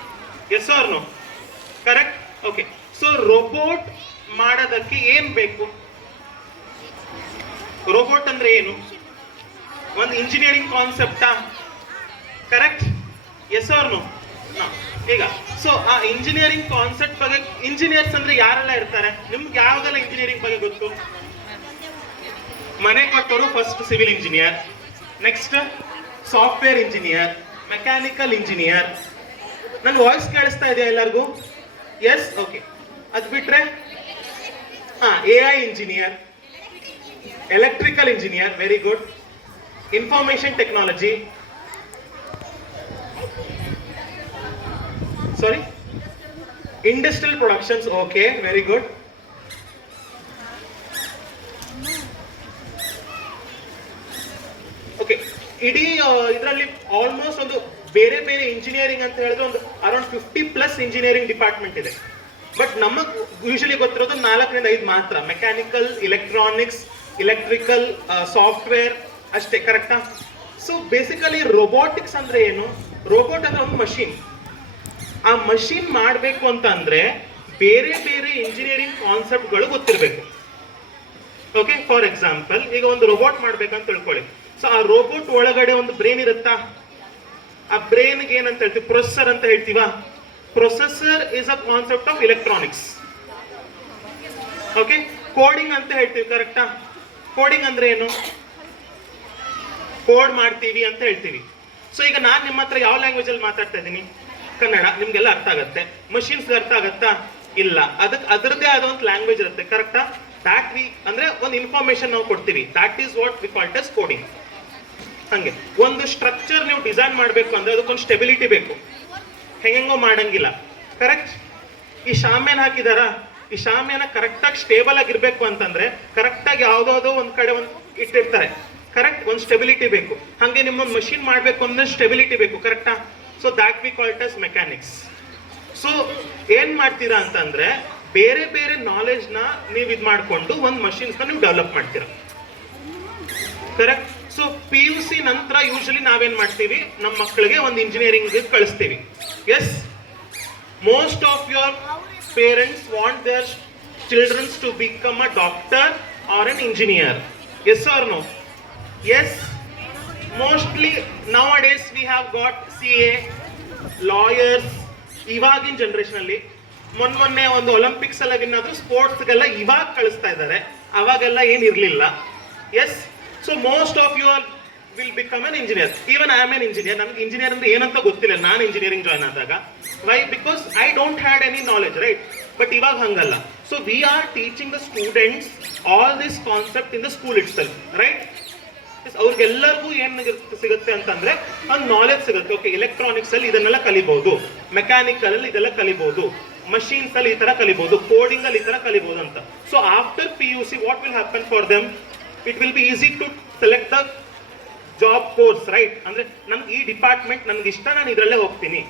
Yes or no? Correct? Okay. So robot ಮಾಡೋದಕ್ಕೆ ಏನ್ ಬೇಕು? ರೋಬೋಟ್ ಅಂದ್ರೆ ಏನು? ಒಂದು ಇಂಜಿನಿಯರಿಂಗ್ ಕಾನ್ಸೆಪ್ಟಾ? ಕರೆಕ್ಟ್? Yes or no? ಈಗ ಸೊ ಆ ಇಂಜಿನಿಯರಿಂಗ್ ಕಾನ್ಸೆಪ್ಟ್ ಬಗ್ಗೆ, ಇಂಜಿನಿಯರ್ಸ್ ಅಂದ್ರೆ ಯಾರೆಲ್ಲ ಇರ್ತಾರೆ? ನಿಮ್ಗೆ ಯಾವ್ದೆಲ್ಲ ಇಂಜಿನಿಯರಿಂಗ್ ಬಗ್ಗೆ ಗೊತ್ತು? ಮನೆ ಕಟ್ಟೋರು first civil engineer, next software engineer, mechanical engineer. ನನ್ನ ವಾಯ್ಸ್ ಕೇಳಿಸ್ತಾ ಇದೆಯಾ ಎಲ್ಲರಿಗೂ? Yes, okay. ಅದು ಬಿಟ್ರೆ AI engineer, electrical engineer, very good. Information technology, sorry, industrial productions, okay, very good. Okay, ಇಡೀ ಇದರಲ್ಲಿ ಆಲ್ಮೋಸ್ಟ್ ಒಂದು ಬೇರೆ ಬೇರೆ ಇಂಜಿನಿಯರಿಂಗ್ ಅಂತ ಹೇಳಿದ್ರೆ ಒಂದು ಅರೌಂಡ್ 50+ ಇಂಜಿನಿಯರಿಂಗ್ ಡಿಪಾರ್ಟ್ಮೆಂಟ್ ಇದೆ. ಬಟ್ ನಮಗ್ ಯೂಶಲಿ ಗೊತ್ತಿರೋದು 4-5 ಮಾತ್ರ: ಮೆಕ್ಯಾನಿಕಲ್, ಇಲೆಕ್ಟ್ರಾನಿಕ್ಸ್, ಎಲೆಕ್ಟ್ರಿಕಲ್, ಸಾಫ್ಟ್ವೇರ್, ಅಷ್ಟೇ. ಕರೆಕ್ಟಾ? ಸೊ ಬೇಸಿಕಲಿ ರೋಬೋಟಿಕ್ಸ್ ಅಂದ್ರೆ ಏನು? ರೋಬೋಟ್ ಅಂದ್ರೆ ಒಂದು ಮಷಿನ್. ಆ ಮಷಿನ್ ಮಾಡಬೇಕು ಅಂತ ಅಂದ್ರೆ ಬೇರೆ ಬೇರೆ ಇಂಜಿನಿಯರಿಂಗ್ ಕಾನ್ಸೆಪ್ಟ್ಗಳು ಗೊತ್ತಿರಬೇಕು. ಓಕೆ, ಫಾರ್ ಎಕ್ಸಾಂಪಲ್ ಈಗ ಒಂದು ರೋಬೋಟ್ ಮಾಡ್ಬೇಕಂತ ತಿಳ್ಕೊಳ್ಳಿ. ಸೊ ಆ ರೋಬೋಟ್ ಒಳಗಡೆ ಒಂದು ಬ್ರೈನ್ ಇರುತ್ತಾ? ಆ ಬ್ರೈನ್ಗೆ ಏನಂತ ಹೇಳ್ತೀವಿ? ಪ್ರೊಸೆಸರ್ ಅಂತ ಹೇಳ್ತೀವಾ? Processor is a concept of electronics. Okay, coding ಅಂತ ಹೇಳ್ತೀವಿ. ಕರೆಕ್ಟಾ? ಕೋಡಿಂಗ್ ಅಂದ್ರೆ ಏನು? ಕೋಡ್ ಮಾಡ್ತೀವಿ ಅಂತ ಹೇಳ್ತೀವಿ. ಸೊ ಈಗ ನಾನು ನಿಮ್ಮ ಹತ್ರ ಯಾವ ಲ್ಯಾಂಗ್ವೇಜ್ ಅಲ್ಲಿ ಮಾತಾಡ್ತಾ ಇದ್ದೀನಿ? ಕನ್ನಡ. ನಿಮ್ಗೆಲ್ಲ ಅರ್ಥ ಆಗತ್ತೆ. ಮಷಿನ್ಸ್ ಅರ್ಥ ಆಗತ್ತಾ? ಇಲ್ಲ. ಅದಕ್ಕೆ ಅದರದೇ ಆದ ಒಂದು ಲ್ಯಾಂಗ್ವೇಜ್ ಇರುತ್ತೆ. ಕರೆಕ್ಟಾ? ದಾಟ್ ವಿ ಅಂದ್ರೆ ಒಂದು ಇನ್ಫಾರ್ಮೇಶನ್ ನಾವು ಕೊಡ್ತೀವಿ. That is what we called as coding. ಹಂಗೆ ಒಂದು ಸ್ಟ್ರಕ್ಚರ್ ನೀವು ಡಿಸೈನ್ ಮಾಡಬೇಕು ಅಂದ್ರೆ ಅದಕ್ಕೊಂದು ಸ್ಟೆಬಿಲಿಟಿ ಬೇಕು. ಹೆಂಗೋ ಮಾಡಂಗಿಲ್ಲ. ಕರೆಕ್ಟ್? ಈ ಶಾಮ್ಯಾನ ಹಾಕಿದಾರ, ಈ ಶಾಮ್ಯಾನ ಕರೆಕ್ಟಾಗಿ ಸ್ಟೇಬಲ್ ಆಗಿರ್ಬೇಕು ಅಂತಂದ್ರೆ ಕರೆಕ್ಟಾಗಿ ಯಾವ್ದಾವ್ದೋ ಒಂದ್ ಕಡೆ ಒಂದು ಇಟ್ಟಿರ್ತಾರೆ. ಕರೆಕ್ಟ್? ಒಂದು ಸ್ಟೆಬಿಲಿಟಿ ಬೇಕು. ಹಂಗೆ ನಿಮ್ಮೊಂದು ಮಷಿನ್ ಮಾಡಬೇಕು ಅಂದ್ರೆ ಸ್ಟೆಬಿಲಿಟಿ ಬೇಕು. ಕರೆಕ್ಟಾ? So that we called as mechanics. So ಏನ್ ಮಾಡ್ತೀರಾ ಅಂತಂದ್ರೆ ಬೇರೆ ಬೇರೆ ನಾಲೆಜ್ ನ ನೀವು ಇದು ಮಾಡ್ಕೊಂಡು ಒಂದು ಮಷಿನ್ಸ್ ನ ನೀವು ಡೆವಲಪ್ ಮಾಡ್ತೀರಾ. ಕರೆಕ್ಟ್? ಸೊ PUC ನಂತರ ಯೂಶಲಿ ನಾವೇನ್ ಮಾಡ್ತೀವಿ? ನಮ್ಮ ಮಕ್ಕಳಿಗೆ ಒಂದು ಇಂಜಿನಿಯರಿಂಗ್ ಕಳಿಸ್ತೀವಿ. Yes, most of your parents want their children to become a doctor or an engineer. Yes or no? Yes, mostly nowadays we have got CA, lawyers. ಇವಾಗಿನ ಜನರೇಷನ್ ಅಲ್ಲಿ ಮೊನ್ನೆ ಒಂದು ಒಲಿಂಪಿಕ್ಸ್ ಎಲ್ಲ ವಿನ್ ಆದ್ರೂ ಸ್ಪೋರ್ಟ್ಸ್ಗೆಲ್ಲ ಇವಾಗ ಕಳಿಸ್ತಾ ಇದ್ದಾರೆ. ಅವಾಗೆಲ್ಲ ಏನಿರ್ಲಿಲ್ಲ. Yes, so most of you are will become an engineer. Even I am an engineer. ನಮ್ಗೆ ಇಂಜಿನಿಯರ್ ಅಂದ್ರೆ ಏನಂತ ಗೊತ್ತಿಲ್ಲ ನಾನು ಇಂಜಿನಿಯರಿಂಗ್ ಜಾಯ್ನ್ ಆದಾಗ. Why? Because I don't had any knowledge, right? But ಇವಾಗ ಹಂಗಲ್ಲ. So we are teaching the students all this concept in the school itself, right? ಅವ್ರಿಗೆಲ್ಲರಿಗೂ ಏನ್ ಸಿಗುತ್ತೆ ಅಂತಂದ್ರೆ ಒಂದು ನಾಲೆಜ್ ಸಿಗುತ್ತೆ. ಓಕೆ, ಎಲೆಕ್ಟ್ರಾನಿಕ್ಸ್ ಅಲ್ಲಿ ಇದನ್ನೆಲ್ಲ ಕಲಿಬಹುದು, ಮೆಕ್ಯಾನಿಕಲ್ ಅಲ್ಲಿ ಇದೆಲ್ಲ ಕಲಿಬಹುದು, ಮಷೀನ್ಸ್ ಅಲ್ಲಿ ಈ ತರ ಕಲಿಬಹುದು, ಕೋಡಿಂಗ್ ಅಲ್ಲಿ ಈ ತರ ಕಲಿಬಹುದು ಅಂತ. So after PUC what will happen for them? It will be easy to select the job course, right? ಅಂದ್ರೆ ನನ್ಗೆ ಈ ಡಿಪಾರ್ಟ್ಮೆಂಟ್ ನನ್ಗೆ ಇಷ್ಟ, ನಾನು ಇದರಲ್ಲೇ ಹೋಗ್ತೀನಿ.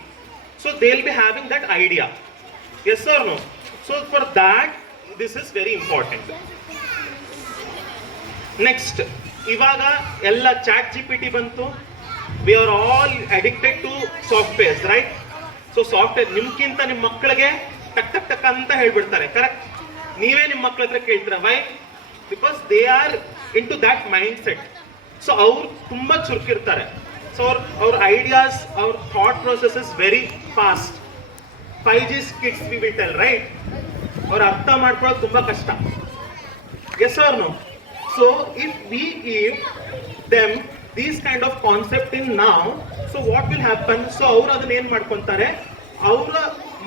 So they will be having that idea. Yes or no? So for that this is very important. Next, ಇವಾಗ ಎಲ್ಲ ChatGPT ಬಂತು. We are all addicted to softwares, right? So software ನಿಮ್ಗಿಂತ ನಿಮ್ಮ ಮಕ್ಕಳಿಗೆ ಟಕ್ ಟಕ್ ಟಕ್ ಅಂತ ಹೇಳ್ಬಿಡ್ತಾರೆ. ಕರೆಕ್ಟ್? ನೀವೇ ನಿಮ್ಮ ಮಕ್ಕಳ ಹತ್ರ ಕೇಳ್ತೀರಾ. Why? Because they are in to that mind set. So ಅವ್ರು ತುಂಬಾ ಚುರುಕಿರ್ತಾರೆ. ಸೊ ಅವ್ರ ಐಡಿಯಾಸ್, ಅವ್ರ thought process is very fast. 5G kids we will tell, right? ಅವ್ರು ಅರ್ಥ ಮಾಡ್ಕೊಳ್ಳೋದು ತುಂಬಾ ಕಷ್ಟ. Yes or no? So if we give them these kind of concept in now, so what will happen? So ಅವರು ಅದನ್ನ ಏನ್ ಮಾಡ್ಕೊಂತಾರೆ? ಅವರ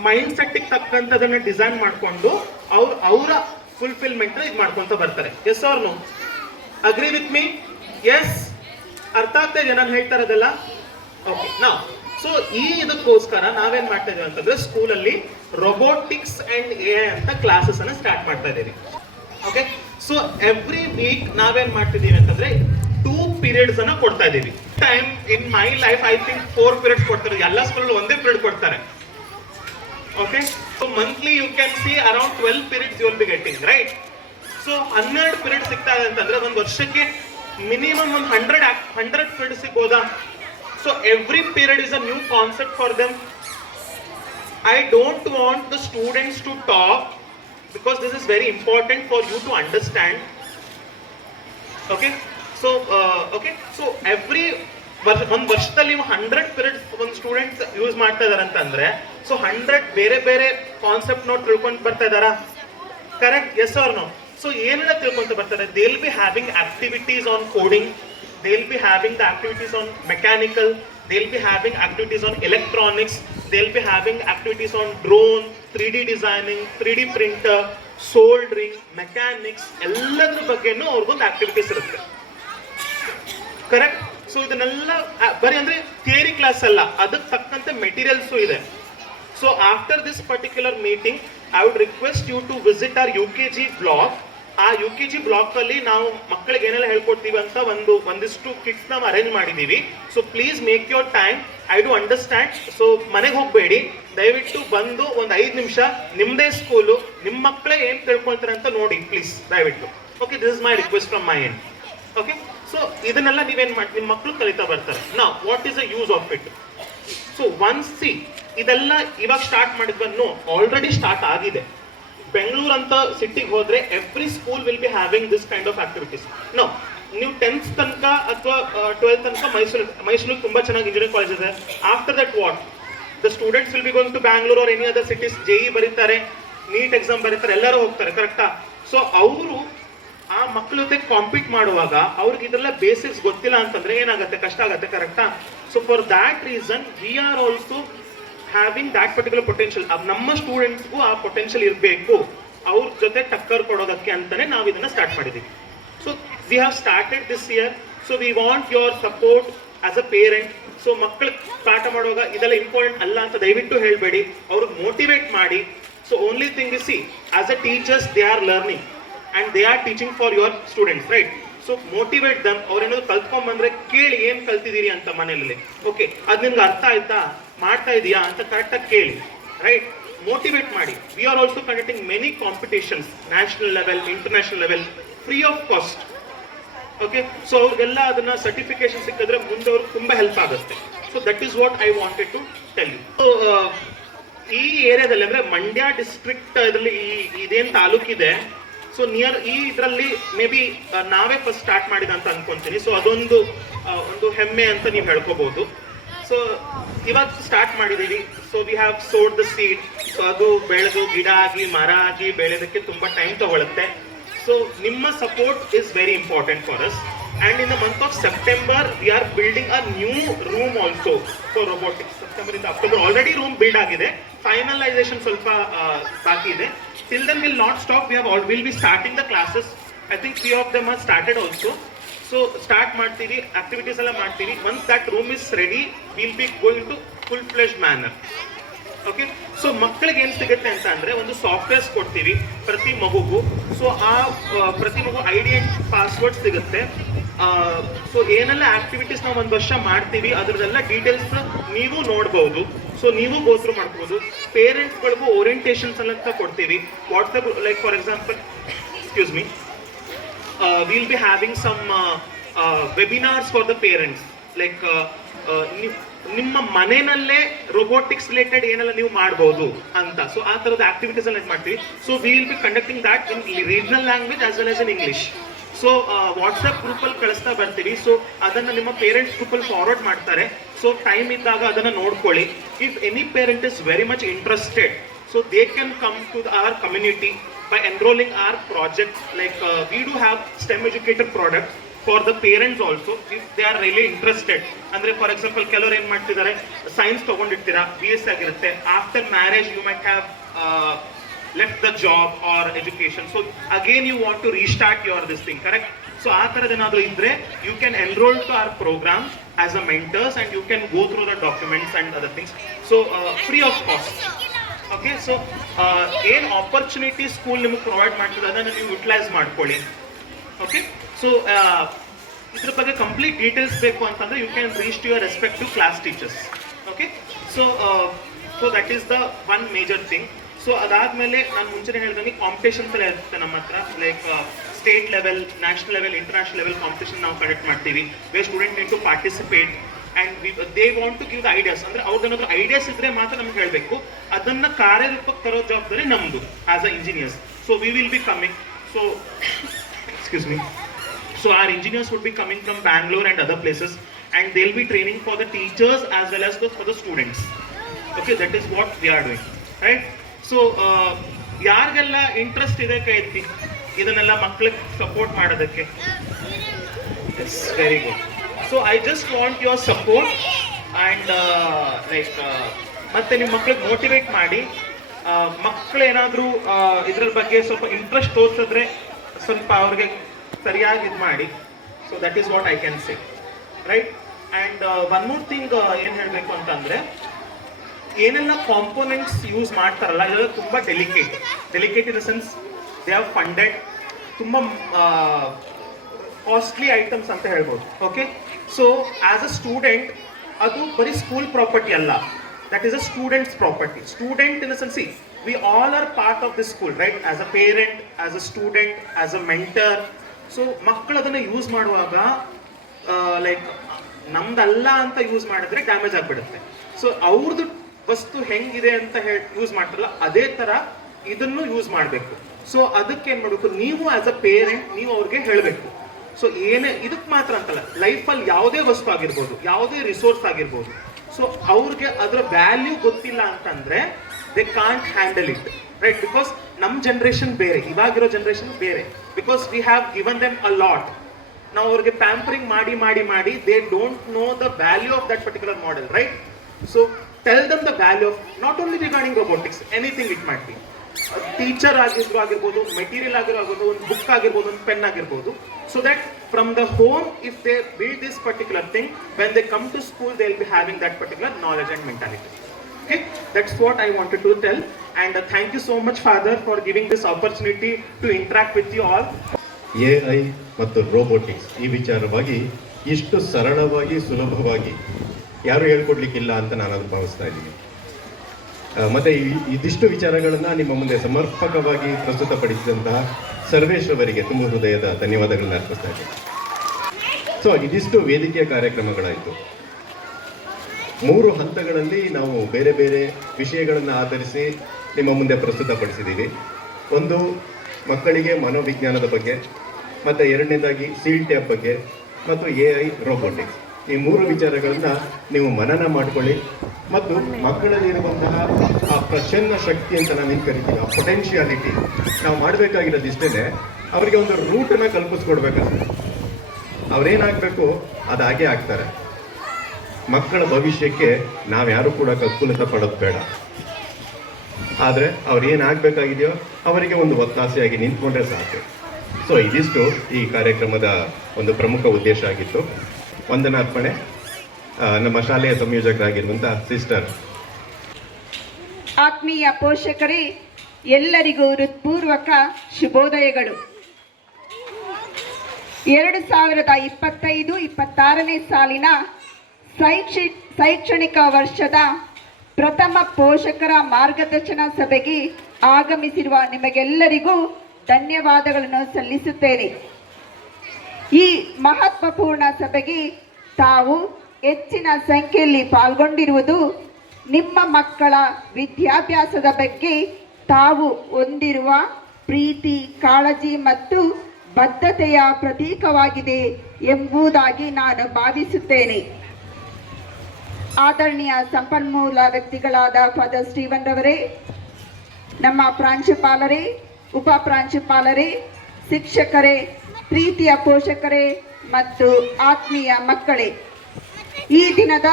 ಮೈಂಡ್ ಸೆಟ್ ತಕ್ಕಂತದನ್ನ ಡಿಸೈನ್ ಮಾಡ್ಕೊಂಡು ಅವರ ಫುಲ್ಫಿಲ್ಮೆಂಟ್ ಇದು ಮಾಡ್ಕೊಂತ ಬರ್ತಾರೆ. Yes or no? Agree with me? Yes, ಅರ್ಥ ಆಗ್ತಾ ಇದೆಯಾ ನಾನು ಹೇಳ್ತಾ ಇರೋದೆಲ್ಲ? ಓಕೆ, ನಾವು ಸೊ ಇದಕ್ಕೋಸ್ಕರ ನಾವೇನ್ ಮಾಡ್ತಾ ಇದೀವಿ ಅಂತಂದ್ರೆ ಸ್ಕೂಲಲ್ಲಿ ರೊಬೋಟಿಕ್ಸ್ ಅಂಡ್ AI ಅಂತ ಕ್ಲಾಸಸ್ ಅನ್ನ ಸ್ಟಾರ್ಟ್ ಮಾಡ್ತಾ ಇದೀವಿ. ಓಕೆ, ಸೊ ಎವ್ರಿ ವೀಕ್ ನಾವೇನ್ ಮಾಡ್ತಿದೀವಿ ಅಂತಂದ್ರೆ 2 periods ಅನ್ನ ಕೊಡ್ತಾ ಇದೀವಿ. Time in my life I think 4 periods ಕೊಡ್ತಾರೆ. ಎಲ್ಲ ಸ್ಕೂಲಲ್ಲಿ ಒಂದೇ ಪೀರಿಯಡ್ ಕೊಡ್ತಾರೆ. Okay, so monthly you can see around 12 periods you will be getting, right? So 12 periods ಸಿಗ್ತಾ ಇದೆ ಅಂತಂದ್ರೆ ಒಂದು ವರ್ಷಕ್ಕೆ ಮಿನಿಮಮ್ ಒಂದು 100 periods ಸಿಗ್ಬೋದಾ? So every period is a new concept for them. I don't want the students to talk because this is very important for you to understand. Okay, so every ಒಂದು ವರ್ಷದಲ್ಲಿ 100 ಪೀರಿಯಡ್ಸ್ ಒಂದು ಸ್ಟೂಡೆಂಟ್ಸ್ ಯೂಸ್ ಮಾಡ್ತಾ ಇದಾರೆ ಅಂತಂದ್ರೆ ಸೊ 100 ಬೇರೆ ಬೇರೆ ಕಾನ್ಸೆಪ್ಟ್ ನೋಟ್ ತಿಳ್ಕೊಂಡು ಬರ್ತಾ ಇದಾರಾ? Correct, yes or no? So ಏನೆಲ್ಲ ತಿಳ್ಕೊಂತ ಬರ್ತಾರೆ? They will be having activities on coding, they will be having the activities on mechanical, they will be having activities on electronics, they will be having activities on drone, 3D designing, 3D printer, soldering, mechanics, ಎಲ್ಲದ್ರ ಬಗ್ಗೆನೂ ಅವ್ರಿಗೊಂದು ಆಕ್ಟಿವಿಟೀಸ್ ಇರುತ್ತೆ. ಕರೆಕ್ಟ್. ಸೊ ಇದನ್ನೆಲ್ಲ ಬರೀ ಅಂದ್ರೆ ಥಿಯರಿ ಕ್ಲಾಸ್ ಅಲ್ಲ, ಅದಕ್ಕೆ ತಕ್ಕಂತೆ ಮೆಟೀರಿಯಲ್ಸು ಇದೆ. So after this particular meeting I would request you to visit our UKG block. ಆ UKG ಬ್ಲಾಕ್ ಅಲ್ಲಿ ನಾವು ಮಕ್ಕಳಿಗೆ ಏನೆಲ್ಲ ಹೇಳ್ಕೊಡ್ತೀವಿ ಅಂತ ಒಂದಿಷ್ಟು ಕಿಟ್ಸ್ ನಾವು ಅರೇಂಜ್ ಮಾಡಿದ್ದೀವಿ. So please make your time. I do understand. So ಮನೆಗೆ ಹೋಗಬೇಡಿ, ದಯವಿಟ್ಟು ಬಂದು ಒಂದು 5 ನಿಮಿಷ ನಿಮ್ಮದೇ ಸ್ಕೂಲು, ನಿಮ್ಮ ಮಕ್ಕಳೇ ಏನು ತಿಳ್ಕೊಳ್ತಾರೆ ಅಂತ ನೋಡಿ ಪ್ಲೀಸ್, ದಯವಿಟ್ಟು. Okay, this is my request from my end. Okay, so ಇದನ್ನೆಲ್ಲ ನೀವೇನು ಮಾಡಿ ನಿಮ್ಮ ಮಕ್ಕಳು ಕಲಿತಾ ಬರ್ತಾರೆ. ನಾ what is the use of it? So once ಇದೆಲ್ಲ ಇವಾಗ ಸ್ಟಾರ್ಟ್ ಮಾಡಿದ್ವನ್ನು ಆಲ್ರೆಡಿ ಸ್ಟಾರ್ಟ್ ಆಗಿದೆ. ಬೆಂಗಳೂರು ಅಂತ ಸಿಟಿಗೆ ಹೋದ್ರೆ every school will be having this kind of activities. No, ನೀವು 10th ತನಕ ಅಥವಾ 12th ತನಕ ಮೈಸೂರಿಗೆ ತುಂಬಾ ಚೆನ್ನಾಗಿ ಇಂಜಿನಿಯರಿಂಗ್ ಕಾಲೇಜ್ ಇದೆ. After that what? The students will be going to Bangalore or any other cities, JE ಬರೀತಾರೆ, ನೀಟ್ ಎಕ್ಸಾಮ್ ಬರೀತಾರೆ, ಎಲ್ಲರೂ ಹೋಗ್ತಾರೆ. ಕರೆಕ್ಟಾ? ಸೊ ಅವರು ಆ ಮಕ್ಕಳ ಜೊತೆ ಕಾಂಪೀಟ್ ಮಾಡುವಾಗ ಅವ್ರಿಗೆ ಇದೆಲ್ಲ ಬೇಸಿಕ್ಸ್ ಗೊತ್ತಿಲ್ಲ ಅಂತಂದ್ರೆ ಏನಾಗುತ್ತೆ? ಕಷ್ಟ ಆಗುತ್ತೆ. ಕರೆಕ್ಟಾ? So for that reason we are also having that particular potential. ನಮ್ಮ ಸ್ಟೂಡೆಂಟ್ಸ್ಗೂ ಆ ಪೊಟೆನ್ಷಿಯಲ್ ಇರಬೇಕು, ಅವ್ರ ಜೊತೆ ಟಕ್ಕರ್ ಕೊಡೋದಕ್ಕೆ ಅಂತಾನೆ ನಾವು ಇದನ್ನ ಸ್ಟಾರ್ಟ್ ಮಾಡಿದ್ದೀವಿ. So we have started this year. So we want your support as a parent. So ಮಕ್ಕಳು ಪಾಠ ಮಾಡುವಾಗ ಇದೆಲ್ಲ ಇಂಪಾರ್ಟೆಂಟ್ ಅಲ್ಲ ಅಂತ ದಯವಿಟ್ಟು ಹೇಳಬೇಡಿ, ಅವ್ರಿಗೆ ಮೋಟಿವೇಟ್ ಮಾಡಿ. So only thing is, C as a teachers they are learning and they are teaching for your students, right? So motivate them. ಅವ್ರೇನಾದ್ರು ಕಲ್ತ್ಕೊಂಡ್ ಬಂದ್ರೆ ಕೇಳಿ, ಏನ್ ಕಲ್ತಿದ್ದೀರಿ ಅಂತ ಮನೆಯಲ್ಲಿ. ಓಕೆ, ಅದ್ ನಿಮ್ಗೆ ಅರ್ಥ ಆಯ್ತಾ, ಮಾಡ್ತಾ ಇದೀಯಾ ಅಂತ ಕರೆಕ್ಟಾಗಿ ಕೇಳಿ, ರೈಟ್? ಮೋಟಿವೇಟ್ ಮಾಡಿ. We are also conducting many competitions, national level, international level, free of cost. Okay, so ಅವ್ರಿಗೆಲ್ಲ ಅದನ್ನ ಸರ್ಟಿಫಿಕೇಶನ್ ಸಿಕ್ಕಿದ್ರೆ ಮುಂದೆ ಅವ್ರಿಗೆ ತುಂಬಾ ಹೆಲ್ಪ್ ಆಗುತ್ತೆ. So that is what I wanted to tell you. So ಈ ಏರಿಯಾದಲ್ಲಿ ಅಂದ್ರೆ ಮಂಡ್ಯ ಡಿಸ್ಟ್ರಿಕ್ಟ್ ಇದರಲ್ಲಿ ಇದೇನ್ ತಾಲೂಕಿದೆ, ಸೊ ನಿಯರ್ ಈ ಇದರಲ್ಲಿ ಮೇ ಬಿ ನಾವೇ ಫಸ್ಟ್ ಸ್ಟಾರ್ಟ್ ಮಾಡಿದ ಅಂತ ಅನ್ಕೊಂತೀನಿ. ಸೊ ಅದೊಂದು ಒಂದು ಹೆಮ್ಮೆ ಅಂತ ನೀವು ಹೇಳ್ಕೋಬಹುದು. ಸೊ ಇವಾಗ ಸ್ಟಾರ್ಟ್ ಮಾಡಿದೀವಿ. So we have ಸೋಡ್ the seed. So ಅದು ಬೆಳೆದು ಗಿಡ ಆಗಿ ಮರ ಆಗಿ ಬೆಳೆಯೋದಕ್ಕೆ ತುಂಬಾ ಟೈಮ್ ತಗೊಳುತ್ತೆ. ಸೊ ನಿಮ್ಮ support is very important for us. And in the month of September, we are building a new room also for robotics. September in October already room build agide. Finalization ಸ್ವಲ್ಪ ಬಾಕಿ ಇದೆ. Till then we'll not stop. We'll be starting the classes. I think 3 of them are started also. So start ಮಾಡ್ತೀವಿ, activities ಎಲ್ಲ ಮಾಡ್ತೀವಿ. Once that room is ready, we'll be going to full-fledged manner. Okay, so ಮಕ್ಕಳಿಗೆ ಏನು ಸಿಗುತ್ತೆ ಅಂತ ಅಂದ್ರೆ ಒಂದು ಸಾಫ್ಟ್ವೇರ್ಸ್ ಕೊಡ್ತೀವಿ ಪ್ರತಿ ಮಗುಗೂ. ಸೊ ಆ ಪ್ರತಿ ಮಗು ID and ಪಾಸ್ವರ್ಡ್ ಸಿಗುತ್ತೆ. ಸೊ ಏನೆಲ್ಲ ಆಕ್ಟಿವಿಟೀಸ್ ನಾವು ಒಂದು ವರ್ಷ ಮಾಡ್ತೀವಿ ಅದರದೆಲ್ಲ ಡೀಟೇಲ್ಸ್ ನೀವು ನೋಡ್ಬೋದು. ಸೊ ನೀವು ಗೋತ್ರು ಮಾಡ್ಬೋದು. ಪೇರೆಂಟ್ಸ್ಗಳಿಗೂ ಓರಿಯಂಟೇಷನ್ಸ್ ಅಂತ ಕೊಡ್ತೀವಿ. WhatsApp, like for example, excuse me, will be having some webinars for the parents. Like ನಿಮ್ಮ ಮನೆಯಲ್ಲೇ ರೋಬೋಟಿಕ್ಸ್ ರಿಲೇಟೆಡ್ ಏನೆಲ್ಲ ನೀವು ಮಾಡ್ಬೋದು ಅಂತ. ಸೊ ಆ ಥರದ ಆಕ್ಟಿವಿಟೀಸ್ ಎಲ್ಲ ಮಾಡ್ತೀವಿ. So we will be conducting that in regional language as well as in English. So WhatsApp ಗ್ರೂಪಲ್ಲಿ ಕಳಿಸ್ತಾ ಬರ್ತೀವಿ. ಸೊ ಅದನ್ನು ನಿಮ್ಮ ಪೇರೆಂಟ್ಸ್ ಗ್ರೂಪಲ್ಲಿ ಫಾರ್ವರ್ಡ್ ಮಾಡ್ತಾರೆ. ಸೊ ಟೈಮ್ ಇದ್ದಾಗ ಅದನ್ನು ನೋಡ್ಕೊಳ್ಳಿ. If any parent is very much interested, so they can come to our community by enrolling our projects. Like we do have STEM educator products for the parents also if they are really interested. Andre for example ಕೆಲವರು ಏನು ಮಾಡ್ತಿದ್ದಾರೆ, ಸೈನ್ಸ್ ತಗೊಂಡಿರ್ತೀರಾ, BS ಆಗಿರುತ್ತೆ, after marriage you might have left the job or education, so again you want to restart your this thing, correct? So ಆ ಥರದ್ದು ಏನಾದರೂ ಇದ್ರೆ you can enroll to our program as a mentors and you can go through the documents and other things, so free of cost. Okay, so ಏನು ಆಪರ್ಚುನಿಟಿ ಸ್ಕೂಲ್ ನಿಮಗೆ ಪ್ರೊವೈಡ್ ಮಾಡ್ತದೆ ಅದನ್ನು ನೀವು ಯುಟಿಲೈಸ್ ಮಾಡ್ಕೊಳ್ಳಿ. ಓಕೆ, ಸೊ ಇದ್ರ ಬಗ್ಗೆ ಕಂಪ್ಲೀಟ್ ಡೀಟೇಲ್ಸ್ ಬೇಕು ಅಂತಂದ್ರೆ you can reach to your respective class teachers. Okay, so that is the one major thing. So ಅದಾದಮೇಲೆ ನಾನು ಮುಂಚೆನೇ ಹೇಳ್ದಂಗೆ ಕಾಂಪಿಟೇಷನ್ಸ್ ಎಲ್ಲ ಇರುತ್ತೆ ನಮ್ಮ ಹತ್ರ. Like state level, national level, international level competition ನಾವು ಕಂಡಕ್ಟ್ ಮಾಡ್ತೀವಿ. Where student need to participate. And they want to give the ideas. ಅಂದರೆ ಅವ್ರದ್ದೇನಾದ್ರು ಐಡಿಯಾಸ್ ಇದ್ರೆ ಮಾತ್ರ ನಮ್ಗೆ ಹೇಳಬೇಕು, ಅದನ್ನು ಕಾರ್ಯರೂಪಕ್ಕೆ ತರೋ ಜವಾಬ್ದಾರಿ ನಮ್ಮದು as a engineers. So we will be coming, so excuse me, so our engineers would be coming from Bangalore and other places, and they'll be training for the teachers as well as for the students. Okay, that is what we are doing, right? So ಯಾರಿಗೆಲ್ಲ ಇಂಟ್ರೆಸ್ಟ್ ಇದೆ ಕೈ ಎತ್ತಿ, ಇದನ್ನೆಲ್ಲ ಮಕ್ಕಳಿಗೆ ಸಪೋರ್ಟ್ ಮಾಡೋದಕ್ಕೆ. Yes, very good. So I just want your support and like ಮತ್ತೆ ನಿಮ್ಮ ಮಕ್ಳಿಗೆ ಮೋಟಿವೇಟ್ ಮಾಡಿ. ಮಕ್ಕಳು ಏನಾದರೂ ಇದ್ರ ಬಗ್ಗೆ ಸ್ವಲ್ಪ ಇಂಟ್ರೆಸ್ಟ್ ತೋರಿಸಿದ್ರೆ ಸ್ವಲ್ಪ ಅವ್ರಿಗೆ ಸರಿಯಾಗಿ ಇದು ಮಾಡಿ. So that is what I can say, right? And one more thing ಏನು ಹೇಳಬೇಕು ಅಂತಂದರೆ, ಏನೆಲ್ಲ ಕಾಂಪೋನೆಂಟ್ಸ್ ಯೂಸ್ ಮಾಡ್ತಾರಲ್ಲ ಇದೆಲ್ಲ ತುಂಬ delicate in the sense they are funded, ತುಂಬ ಕಾಸ್ಟ್ಲಿ ಐಟಮ್ಸ್ ಅಂತ ಹೇಳ್ಬೋದು. Okay, so as a student ಅದು ಬರೀ ಸ್ಕೂಲ್ ಪ್ರಾಪರ್ಟಿ ಅಲ್ಲ, that is a students property. Student in the sense, C we all are part of the school, right? As a parent, as a student, as a mentor. So ಮಕ್ಕಳು ಅದನ್ನು ಯೂಸ್ ಮಾಡುವಾಗ ಲೈಕ್ ನಮ್ದಲ್ಲ ಅಂತ ಯೂಸ್ ಮಾಡಿದ್ರೆ ಡ್ಯಾಮೇಜ್ ಆಗಿಬಿಡುತ್ತೆ. ಸೊ ಅವ್ರದ್ದು ವಸ್ತು ಹೆಂಗಿದೆ ಅಂತ ಹೇಳಿ ಯೂಸ್ ಮಾಡ್ತಾರಲ್ಲ, ಅದೇ ಥರ ಇದನ್ನು ಯೂಸ್ ಮಾಡಬೇಕು. ಸೊ ಅದಕ್ಕೆ ಏನು ಮಾಡಬೇಕು, ನೀವು ಆಸ್ ಅ ಪೇರೆಂಟ್ ನೀವು ಅವ್ರಿಗೆ ಹೇಳಬೇಕು. ಸೊ ಏನೇ ಇದಕ್ಕೆ ಮಾತ್ರ ಅಂತಲ್ಲ, ಲೈಫಲ್ಲಿ ಯಾವುದೇ ವಸ್ತು ಆಗಿರ್ಬೋದು, ಯಾವುದೇ ರಿಸೋರ್ಸ್ ಆಗಿರ್ಬೋದು, ಸೊ ಅವ್ರಿಗೆ ಅದರ ವ್ಯಾಲ್ಯೂ ಗೊತ್ತಿಲ್ಲ ಅಂತಂದರೆ they can't handle it, right? Because ನಮ್ಮ ಜನ್ರೇಷನ್ ಬೇರೆ, ಇವಾಗಿರೋ ಜನ್ರೇಷನ್ ಬೇರೆ. Because we have given them a lot. ನಾವು ಅವ್ರಿಗೆ ಪ್ಯಾಂಪರಿಂಗ್ ಮಾಡಿ ಮಾಡಿ ಮಾಡಿ they don't know the value of that particular model, right? So tell them the value of not only regarding robotics, anything it ಮಾಡಿ. ಟೀಚರ್ ಆಗಿರ್ಬೋದು, ಮೆಟೀರಿಯಲ್ ಆಗಿರ್ಬೋದು, ಒಂದು ಬುಕ್ ಆಗಿರ್ಬೋದು, ಒಂದು ಪೆನ್ ಆಗಿರ್ಬೋದು. So that from the home, if they build this particular thing, when they come to school they will be having that particular knowledge and mentality. Okay, that's what I wanted to tell, and thank you so much, Father, for giving this opportunity to interact with you all. AI ಮತ್ತು ರೋಬೋಟಿಕ್ಸ್ ಈ ವಿಚಾರವಾಗಿ ಇಷ್ಟು ಸರಳವಾಗಿ ಸುಲಭವಾಗಿ ಯಾರು ಹೇಳ್ಕೊಡ್ಲಿಕ್ಕಿಲ್ಲ ಅಂತ ನಾನು ಭಾವಿಸ್ತಾ ಇದ್ದೀನಿ. ಮತ್ತು ಇದಿಷ್ಟು ವಿಚಾರಗಳನ್ನು ನಿಮ್ಮ ಮುಂದೆ ಸಮರ್ಪಕವಾಗಿ ಪ್ರಸ್ತುತಪಡಿಸಿದಂತಹ ಸರ್ವೇಶ್ ಅವರಿಗೆ ತುಂಬ ಹೃದಯದ ಧನ್ಯವಾದಗಳನ್ನ ಅರ್ಪಿಸ್ತಾ ಇದ್ದೀನಿ. ಸೊ ಇದಿಷ್ಟು ವೇದಿಕೆಯ ಕಾರ್ಯಕ್ರಮಗಳಾಯಿತು. 3 ಹಂತಗಳಲ್ಲಿ ನಾವು ಬೇರೆ ಬೇರೆ ವಿಷಯಗಳನ್ನು ಆಧರಿಸಿ ನಿಮ್ಮ ಮುಂದೆ ಪ್ರಸ್ತುತಪಡಿಸಿದ್ದೀವಿ. ಒಂದು, ಮಕ್ಕಳಿಗೆ ಮನೋವಿಜ್ಞಾನದ ಬಗ್ಗೆ, ಮತ್ತು ಎರಡನೇದಾಗಿ ಸೀಲ್ ಟ್ಯಾಪ್ ಬಗ್ಗೆ, ಮತ್ತು AI ರೋಬೋಟಿಕ್ಸ್. ಈ 3 ವಿಚಾರಗಳನ್ನು ನೀವು ಮನನ ಮಾಡಿಕೊಳ್ಳಿ. ಮತ್ತು ಮಕ್ಕಳಲ್ಲಿರುವಂತಹ ಆ ಪ್ರಚನ್ನ ಶಕ್ತಿ ಅಂತ ನಾವೇನು ಕರಿತೀವಿ, ಆ ಪೊಟೆನ್ಷಿಯಾಲಿಟಿ, ನಾವು ಮಾಡಬೇಕಾಗಿರೋದು ಇಷ್ಟೇ, ಅವರಿಗೆ ಒಂದು ರೂಟನ್ನು ಕಲ್ಪಿಸ್ಕೊಡ್ಬೇಕಂತ. ಅವರೇನಾಗಬೇಕು ಅದು ಹಾಗೆ ಆಗ್ತಾರೆ. ಮಕ್ಕಳ ಭವಿಷ್ಯಕ್ಕೆ ನಾವ್ಯಾರು ಕೂಡ ಕಲ್ಪುಲಿತ ಪಡೋದು ಬೇಡ. ಆದರೆ ಅವ್ರು ಏನಾಗಬೇಕಾಗಿದೆಯೋ ಅವರಿಗೆ ಒಂದು ಒತ್ತಾಸೆಯಾಗಿ ನಿಂತ್ಕೊಂಡ್ರೆ ಸಾಕು. ಸೊ ಇದಿಷ್ಟು ಈ ಕಾರ್ಯಕ್ರಮದ ಒಂದು ಪ್ರಮುಖ ಉದ್ದೇಶ ಆಗಿತ್ತು. ವಂದನಾರ್ಪಣೆ ನಮ್ಮ ಶಾಲೆಯ ಸಂಯೋಜಕರಾಗಿರುವಂಥ ಸಿಸ್ಟರ್. ಆತ್ಮೀಯ ಪೋಷಕರೇ, ಎಲ್ಲರಿಗೂ ಹೃತ್ಪೂರ್ವಕ ಶುಭೋದಯಗಳು. 2025-26ನೇ ಸಾಲಿನ ಶೈಕ್ಷಣಿಕ ವರ್ಷದ ಪ್ರಥಮ ಪೋಷಕರ ಮಾರ್ಗದರ್ಶನ ಸಭೆಗೆ ಆಗಮಿಸಿರುವ ನಿಮಗೆಲ್ಲರಿಗೂ ಧನ್ಯವಾದಗಳನ್ನು ಸಲ್ಲಿಸುತ್ತೇನೆ. ಈ ಮಹತ್ವಪೂರ್ಣ ಸಭೆಗೆ ತಾವು ಹೆಚ್ಚಿನ ಸಂಖ್ಯೆಯಲ್ಲಿ ಪಾಲ್ಗೊಂಡಿರುವುದು ನಿಮ್ಮ ಮಕ್ಕಳ ವಿದ್ಯಾಭ್ಯಾಸದ ಬಗ್ಗೆ ತಾವು ಹೊಂದಿರುವ ಪ್ರೀತಿ, ಕಾಳಜಿ ಮತ್ತು ಬದ್ಧತೆಯ ಪ್ರತೀಕವಾಗಿದೆ ಎಂಬುದಾಗಿ ನಾನು ಭಾವಿಸುತ್ತೇನೆ. ಆದರಣೀಯ ಸಂಪನ್ಮೂಲ ವ್ಯಕ್ತಿಗಳಾದ ಫಾದರ್ ಸ್ಟೀವನ್ ರವರೇ, ನಮ್ಮ ಪ್ರಾಂಶುಪಾಲರೇ, ಉಪ ಪ್ರಾಂಶುಪಾಲರೇ, ಶಿಕ್ಷಕರೇ, ಪ್ರೀತಿಯ ಪೋಷಕರೇ ಮತ್ತು ಆತ್ಮೀಯ ಮಕ್ಕಳೇ, ಈ ದಿನದ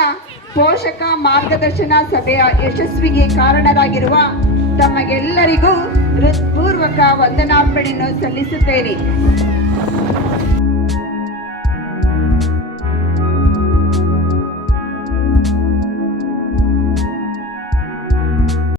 ಪೋಷಕ ಮಾರ್ಗದರ್ಶನ ಸಭೆಯ ಯಶಸ್ವಿಗೆ ಕಾರಣರಾಗಿರುವ ತಮಗೆಲ್ಲರಿಗೂ ಹೃತ್ಪೂರ್ವಕ ವಂದನಾರ್ಪಣೆಯನ್ನು ಸಲ್ಲಿಸುತ್ತೇನೆ.